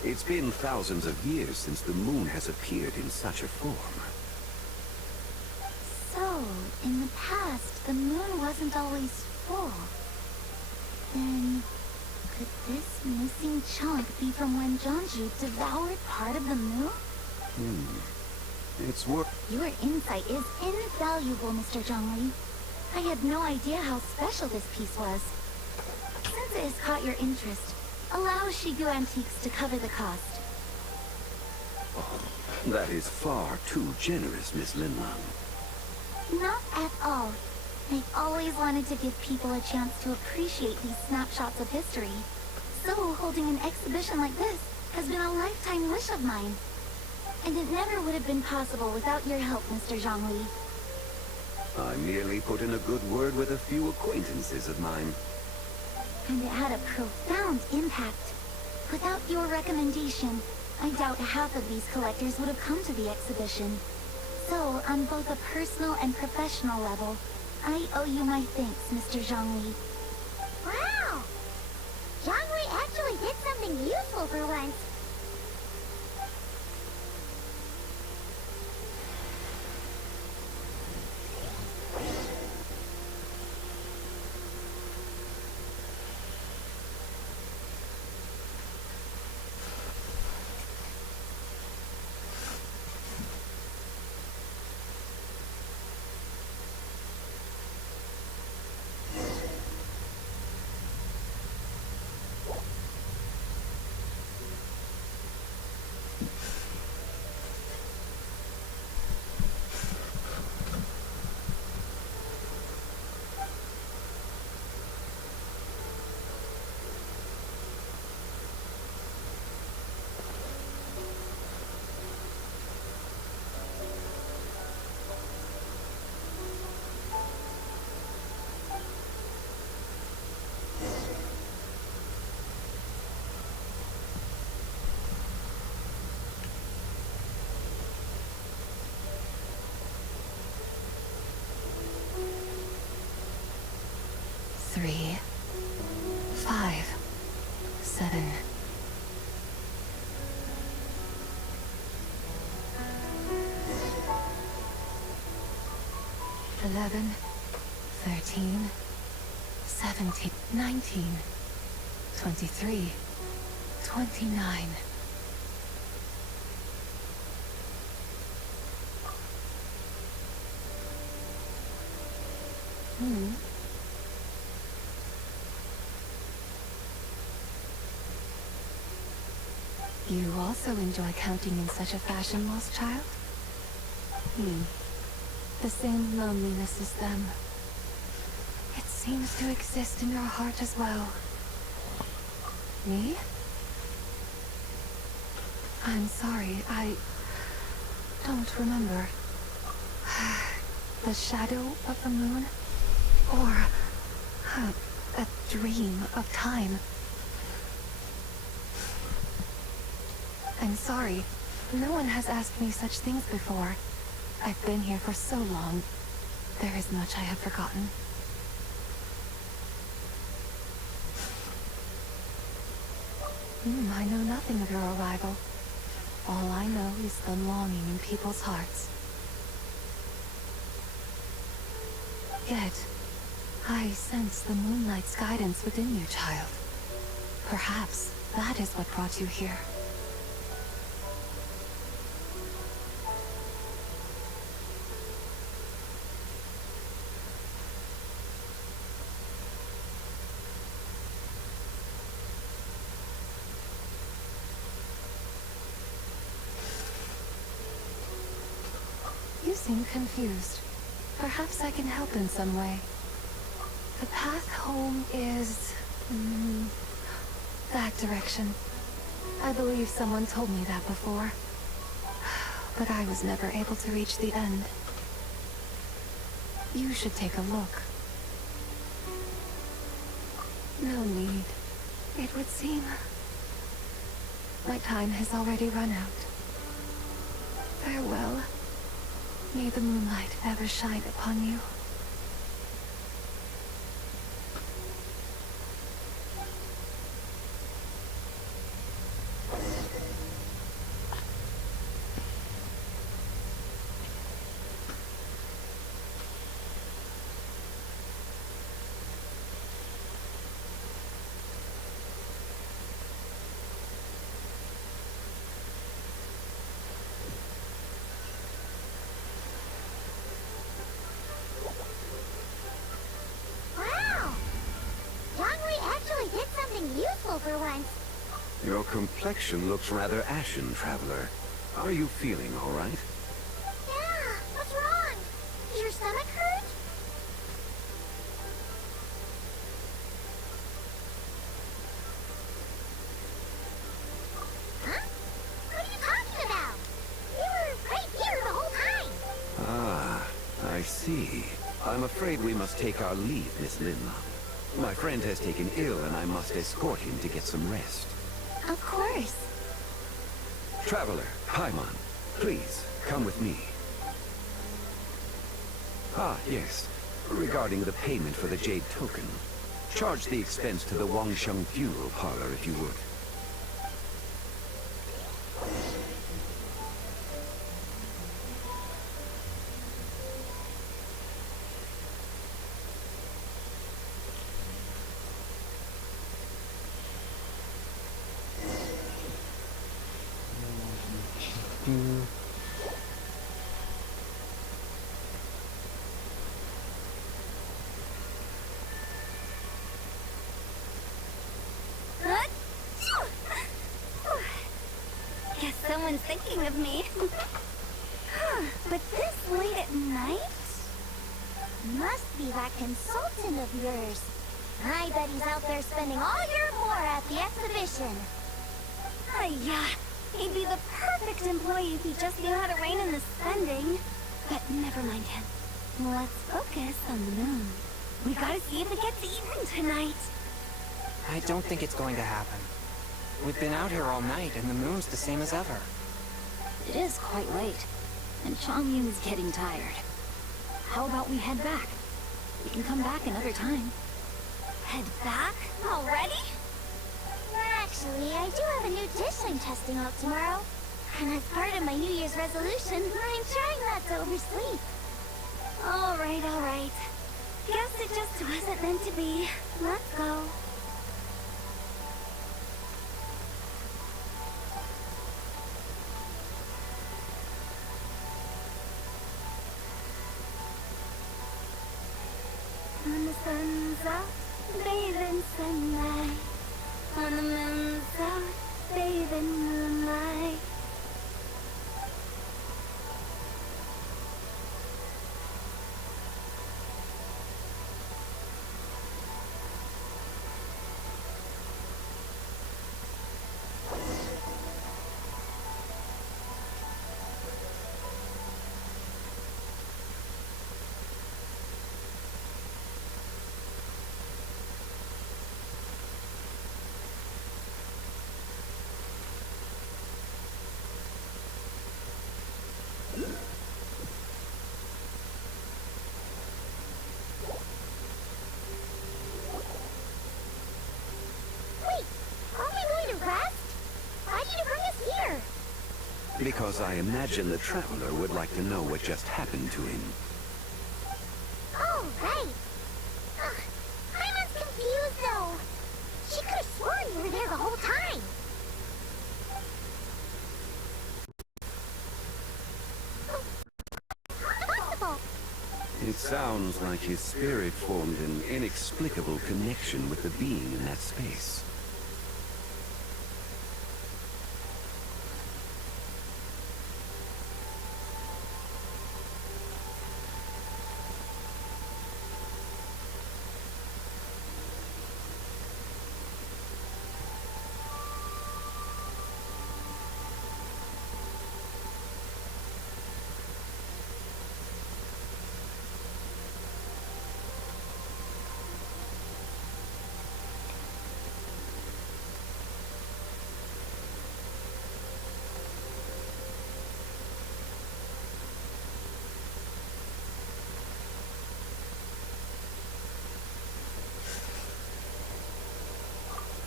It's been thousands of years since the moon has appeared in such a form. So, in the past, the moon wasn't always full. Then, could this missing chunk be from when Jeonju devoured part of the moon? It's worth... Your insight is invaluable, Mr. Zhongli. I had no idea how special this piece was. Since it has caught your interest, allow Shigu Antiques to cover the cost. That is far too generous, Miss Linlang. Not at all. I've always wanted to give people a chance to appreciate these snapshots of history. So holding an exhibition like this has been a lifetime wish of mine. And it never would have been possible without your help, Mr. Zhongli. I merely put in a good word with a few acquaintances of mine. And it had a profound impact. Without your recommendation, I doubt half of these collectors would have come to the exhibition. So, on both a personal and professional level, I owe you my thanks, Mr. Zhongli. Wow! Zhongli actually did something useful for once. Three, 5, 7. $11, 13, 17, 19, 23, 29. You also enjoy counting in such a fashion, lost child? The same loneliness as them. It seems to exist in your heart as well. Me? I'm sorry, I don't remember. The shadow of the moon? Or a dream of time? I'm sorry. No one has asked me such things before. I've been here for so long. There is much I have forgotten. I know nothing of your arrival. All I know is the longing in people's hearts. Yet, I sense the moonlight's guidance within you, child. Perhaps that is what brought you here. You seem confused. Perhaps I can help in some way. The path home is... that direction. I believe someone told me that before. But I was never able to reach the end. You should take a look. No need. It would seem... my time has already run out. Farewell. May the moonlight ever shine upon you. complexion looks rather ashen, Traveler. Are you feeling all right? Yeah, what's wrong? Does your stomach hurt? Huh? What are you talking about? You were right here the whole time. Ah, I see. I'm afraid we must take our leave, Miss Linlong. My friend has taken ill and I must escort him to get some rest. Of course. Traveler, Paimon, please, come with me. Ah, yes. Regarding the payment for the Jade Token. Charge the expense to the Wangsheng Funeral Parlor if you would. Guess someone's thinking of me. But this late at night? Must be that consultant of yours. I bet he's out there spending all year more at the exhibition. Yeah, he'd be the perfect employee if he just knew how to rein in the spending. But never mind him. Let's focus on the moon. We gotta see if it gets eaten tonight. I don't think it's going to happen. We've been out here all night, and the moon's the same as ever. It is quite late, and Changyun's getting tired. How about we head back? We can come back another time. Head back? Already? Actually, I do have a new dish I'm testing out tomorrow. And as part of my New Year's resolution, I'm trying not to oversleep. Alright. Guess it just wasn't meant to be. Let's go. When the sun's out, bathe in sunlight. When the moon's out, bathe in moonlight. Wait, aren't we going to rest? Why did you bring us here? Because I imagine the Traveler would like to know what just happened to him. Oh, right. Ugh, Paimon's confused, though. She could have sworn you were there the whole time. Impossible. It sounds like his spirit formed an inexplicable connection with the being in that space.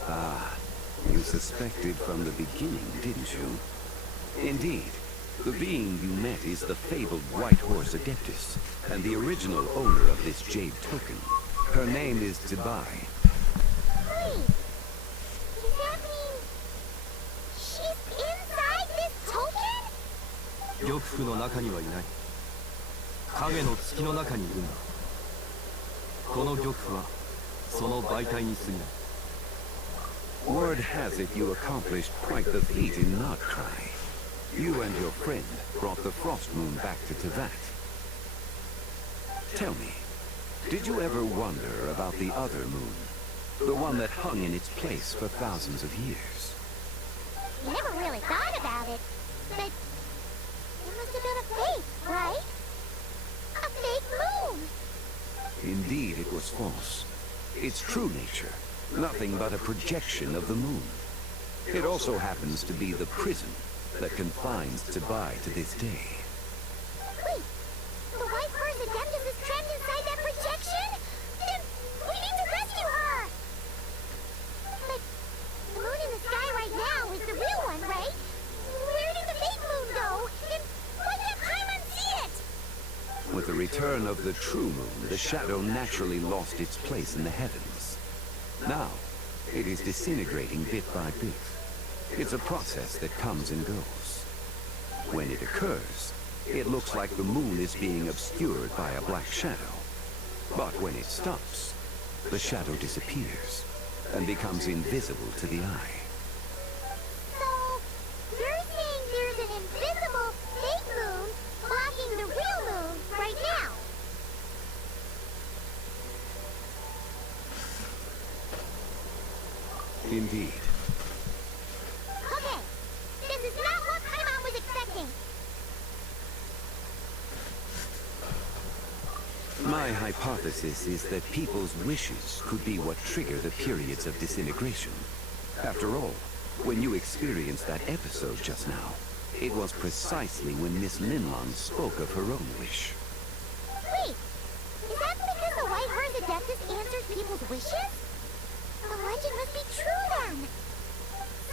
Ah, you suspected from the beginning, didn't you? Indeed, the being you met is the fabled White Horse Adeptus, and the original owner of this Jade Token. Her name is Zibai. Wait, does that mean she's inside this token? 玉符の中にはいない。影の月の中にいるんだ。この玉符はその媒体に過ぎない。Word has it you accomplished quite the feat in Notcry. You and your friend brought the Frost Moon back to Teyvat. Tell me, did you ever wonder about the other moon? The one that hung in its place for thousands of years? Never really thought about it, but it must have been a fake, right? A fake moon! Indeed, it was false. Its true nature, nothing but a projection of the moon. It also happens to be the prison that confines Teyvat to this day. Wait, the white horse Adeptus is trapped inside that projection? Then we need to rescue her! But the moon in the sky right now is the real one, right? Where did the fake moon go? And why can't Paimon see it? With the return of the true moon, the shadow naturally lost its place in the heavens. Now, it is disintegrating bit by bit. It's a process that comes and goes. When it occurs, it looks like the moon is being obscured by a black shadow. But when it stops, the shadow disappears and becomes invisible to the eye. So, you're saying there's an invisible fake moon blocking the real moon right now? Indeed. Okay, this is not what Paimon was expecting. My hypothesis is that people's wishes could be what trigger the periods of disintegration. After all, when you experienced that episode just now, it was precisely when Miss Linlong spoke of her own wish. Wait, is that because the white horse Adeptus answers people's wishes? The legend must be true then.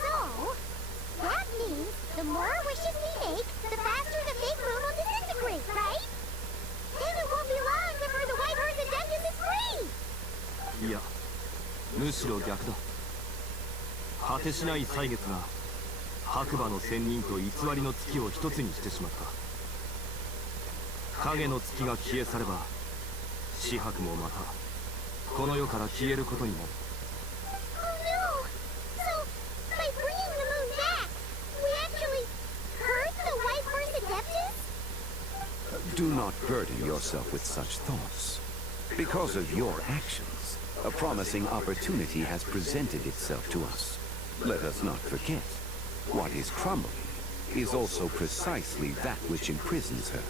So, that means the more wishes we make, the faster the fake moon will disintegrate, right? Then it won't be long before the white horse Adeptus is free! いや、むしろ逆だ。果てしない歳月が白馬の仙人と偽りの月を一つにしてしまった。影の月が消え去れば、紫伯もまたこの世から消えることになる。Oh no! So, by bringing the moon back, we actually hurt the white horse Adeptus? Do not burden yourself with such thoughts. Because of your actions, a promising opportunity has presented itself to us. Let us not forget, what is crumbling is also precisely that which imprisons her.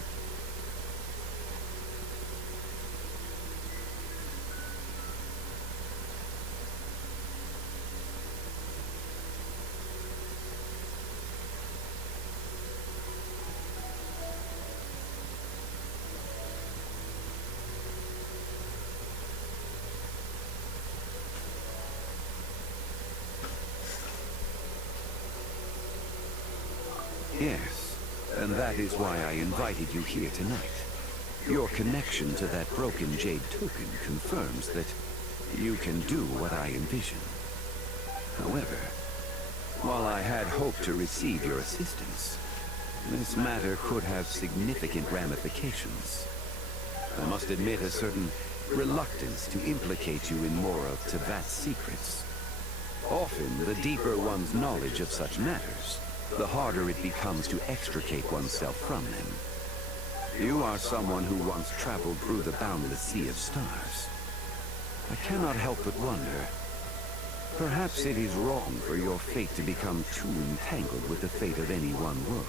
Yes, and that is why I invited you here tonight. Your connection to that broken jade token confirms that you can do what I envision. However, while I had hoped to receive your assistance, this matter could have significant ramifications. I must admit a certain reluctance to implicate you in more of Teyvat's secrets. Often, the deeper one's knowledge of such matters, the harder it becomes to extricate oneself from them. You are someone who once traveled through the boundless sea of stars. I cannot help but wonder, perhaps it is wrong for your fate to become too entangled with the fate of any one world.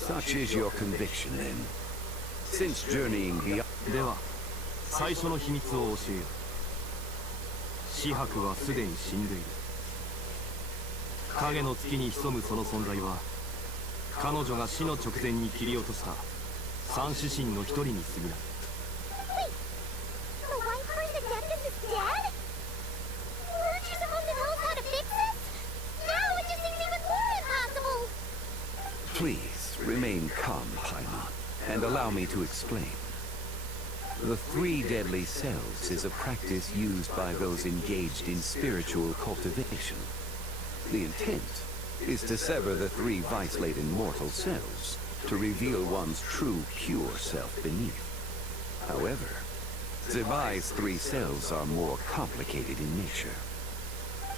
Such is your conviction, then. Since journeying beyond... では、最初の秘密を教えよう。紫伯はすでに死んでいる。影の月に潜むその存在は、彼女が死の直前に切り落とした三指神の一人に過ぎない。Wait, the white horse Adeptus is dead? Weren't you supposed to tell us how to fix this? Now it just seems even more impossible! Please, remain calm, Paimon, and allow me to explain. The three deadly cells is a practice used by those engaged in spiritual cultivation. The intent is to sever the 3 vice-laden mortal cells to reveal one's true, pure self beneath. However, Zebai's 3 cells are more complicated in nature.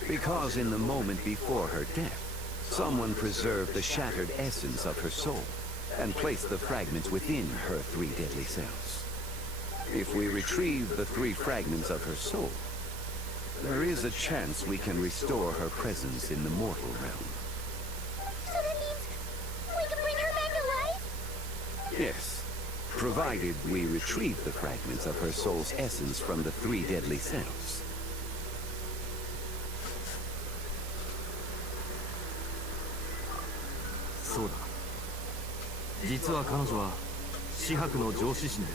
Because in the moment before her death, someone preserved the shattered essence of her soul and placed the fragments within her 3 deadly cells. If we retrieve the 3 fragments of her soul, there is a chance we can restore her presence in the mortal realm. So that means we can bring her back to life? Yes, provided we retrieve the fragments of her soul's essence from the 3 deadly cells. So 実は彼女は紫伯の上司神で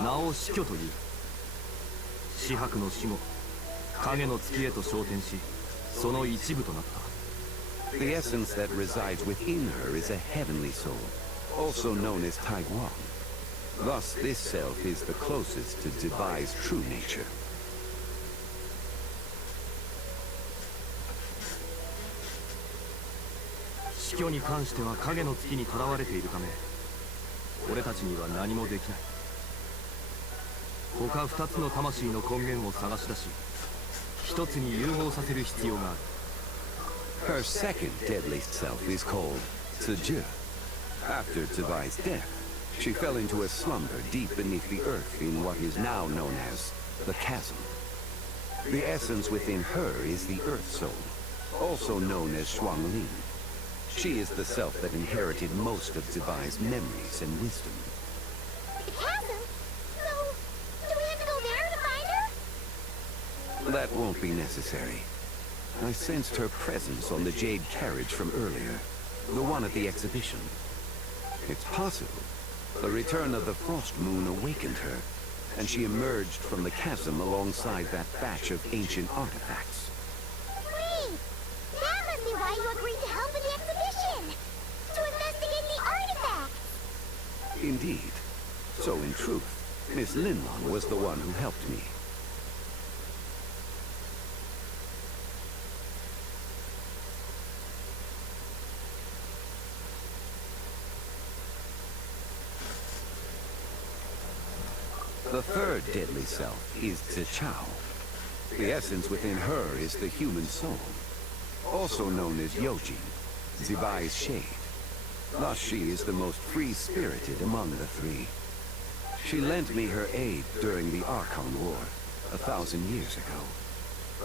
名を死去という。紫伯の死後影の月へと昇天しその一部となった。 The essence that resides within her is a heavenly soul, also known as Taiguan. Thus, this self is the closest to Zebai's true nature. 死去に関しては影の月に囚われているため俺たちには何もできない。他2つの魂の根源を探し出し一つに融合させる必要がある。 Her second deadly self is called Tzu. After Zebai's death, she fell into a slumber deep beneath the earth in what is now known as the chasm. The essence within her is the Earth Soul, also known as Shuangling. She is the self that inherited most of Zebai's memories and wisdom. The chasm? So, do we have to go there to find her? That won't be necessary. I sensed her presence on the jade carriage from earlier, the one at the exhibition. It's possible the return of the frost moon awakened her, and she emerged from the chasm alongside that batch of ancient artifacts. Wait! That must be why you agreed to help in the exhibition! To investigate the artifacts! Indeed. So in truth, Miss Linlong was the one who helped me. The third deadly self is Zichao. The essence within her is the human soul, also known as Yojin, Zebai's shade. Thus she is the most free-spirited among the 3. She lent me her aid during the Archon War, 1,000 years ago.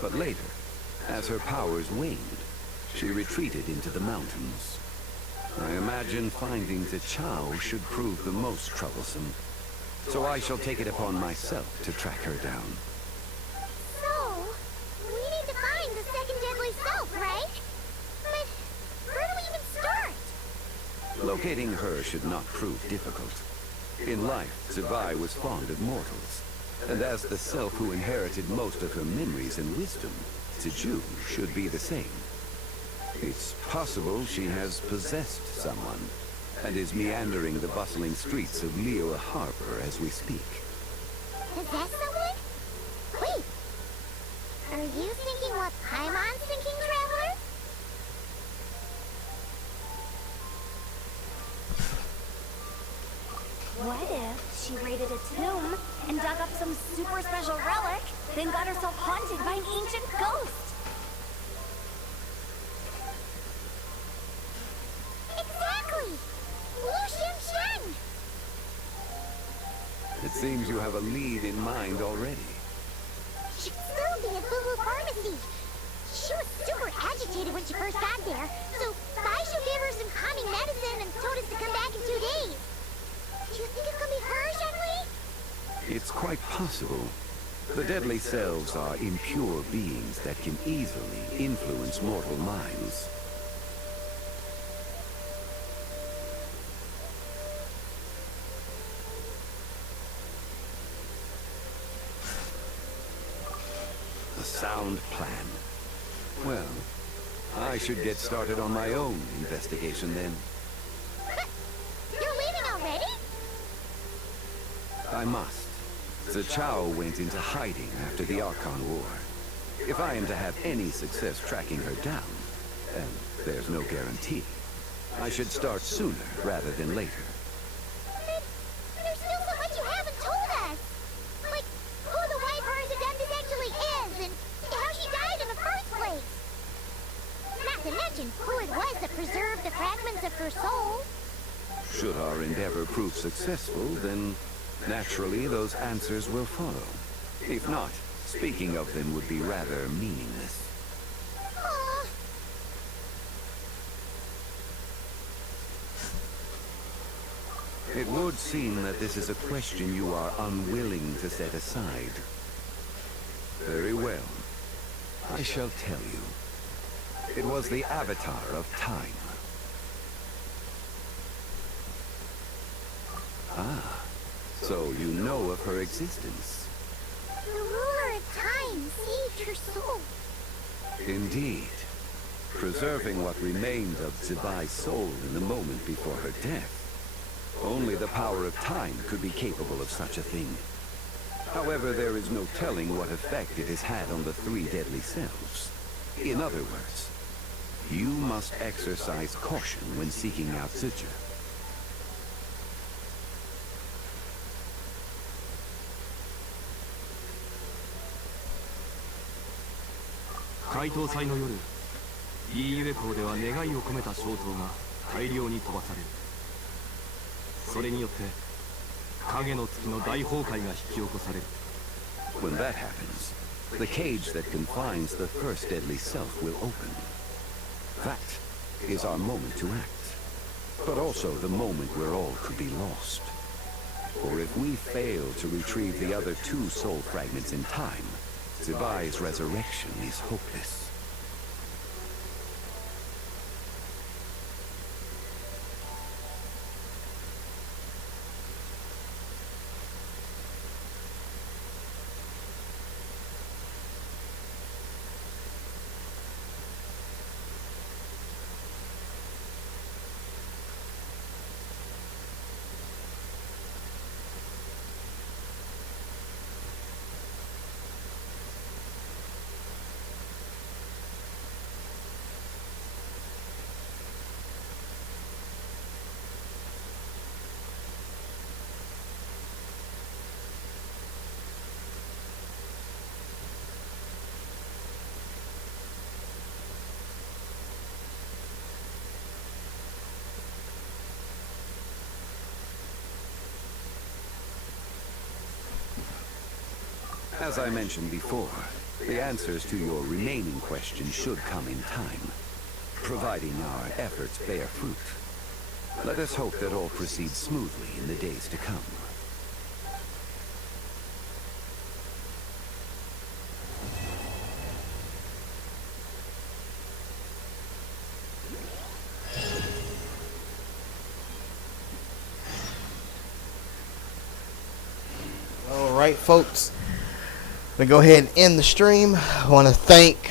But later, as her powers waned, she retreated into the mountains. I imagine finding Zichao should prove the most troublesome. So I shall take it upon myself to track her down. So, we need to find the second deadly self, right? But where do we even start? Locating her should not prove difficult. In life, Zebai was fond of mortals, and as the self who inherited most of her memories and wisdom, Tzu should be the same. It's possible she has possessed someone, and is meandering the bustling streets of Liyue Harbor as we speak. Possess someone? Wait! Are you thinking what Paimon's thinking, Traveler? What if she raided a tomb and dug up some super special relic, then got herself haunted by an ancient ghost? Exactly! It seems you have a lead in mind already. She'd still be at Boo Boo Pharmacy. She was super agitated when she first got there, so Baishu gave her some calming medicine and told us to come back in 2 days. Do you think it could be her, Shenhui? It's quite possible. The deadly selves are impure beings that can easily influence mortal minds. A sound plan. Well, I should get started on my own investigation then. You're leaving already? I must. Zichao went into hiding after the Archon War. If I am to have any success tracking her down, and There's no guarantee. I should start sooner rather than later. There's still so much you haven't told us. Like, who the White Horse Adeptus actually is, and how she died in the first place. Not to mention who it was that preserved the fragments of her soul. Should our endeavor prove successful, then naturally those answers will follow. If not, speaking of them would be rather meaningless. Aw. It would seem that this is a question you are unwilling to set aside. Very well. I shall tell you. It was the Avatar of Time. Ah, so you know of her existence. The ruler of time saved her soul. Indeed. Preserving what remained of Zibai's soul in the moment before her death. Only the power of time could be capable of such a thing. However, there is no telling what effect it has had on the three deadly selves. In other words, you must exercise caution when seeking out Zuja. 解答祭の夜、イーユエ港では願いを込めた衝塔が大量に飛ばされる。それによって影の月の大崩壊が引き起こされる。 When that happens, the cage that confines the first deadly self will open. That is our moment to act, but also the moment where all could be lost. For if we fail to retrieve the other two soul fragments in time, Zibai's resurrection is hopeless. As I mentioned before, the answers to your remaining questions should come in time, providing our efforts bear fruit. Let us hope that all proceeds smoothly in the days to come. All right, folks. I'm going to go ahead and end the stream. I want to thank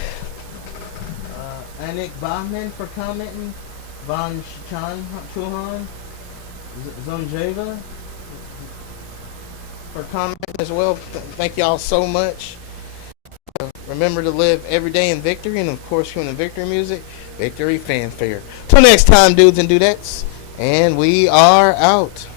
Anik Bahman for commenting. Van Chan Chuhan. Zonjeva for commenting as well. Thank y'all so much. Remember to live every day in victory. And of course, here in the victory music, victory fanfare. Till next time, dudes and dudettes. And we are out.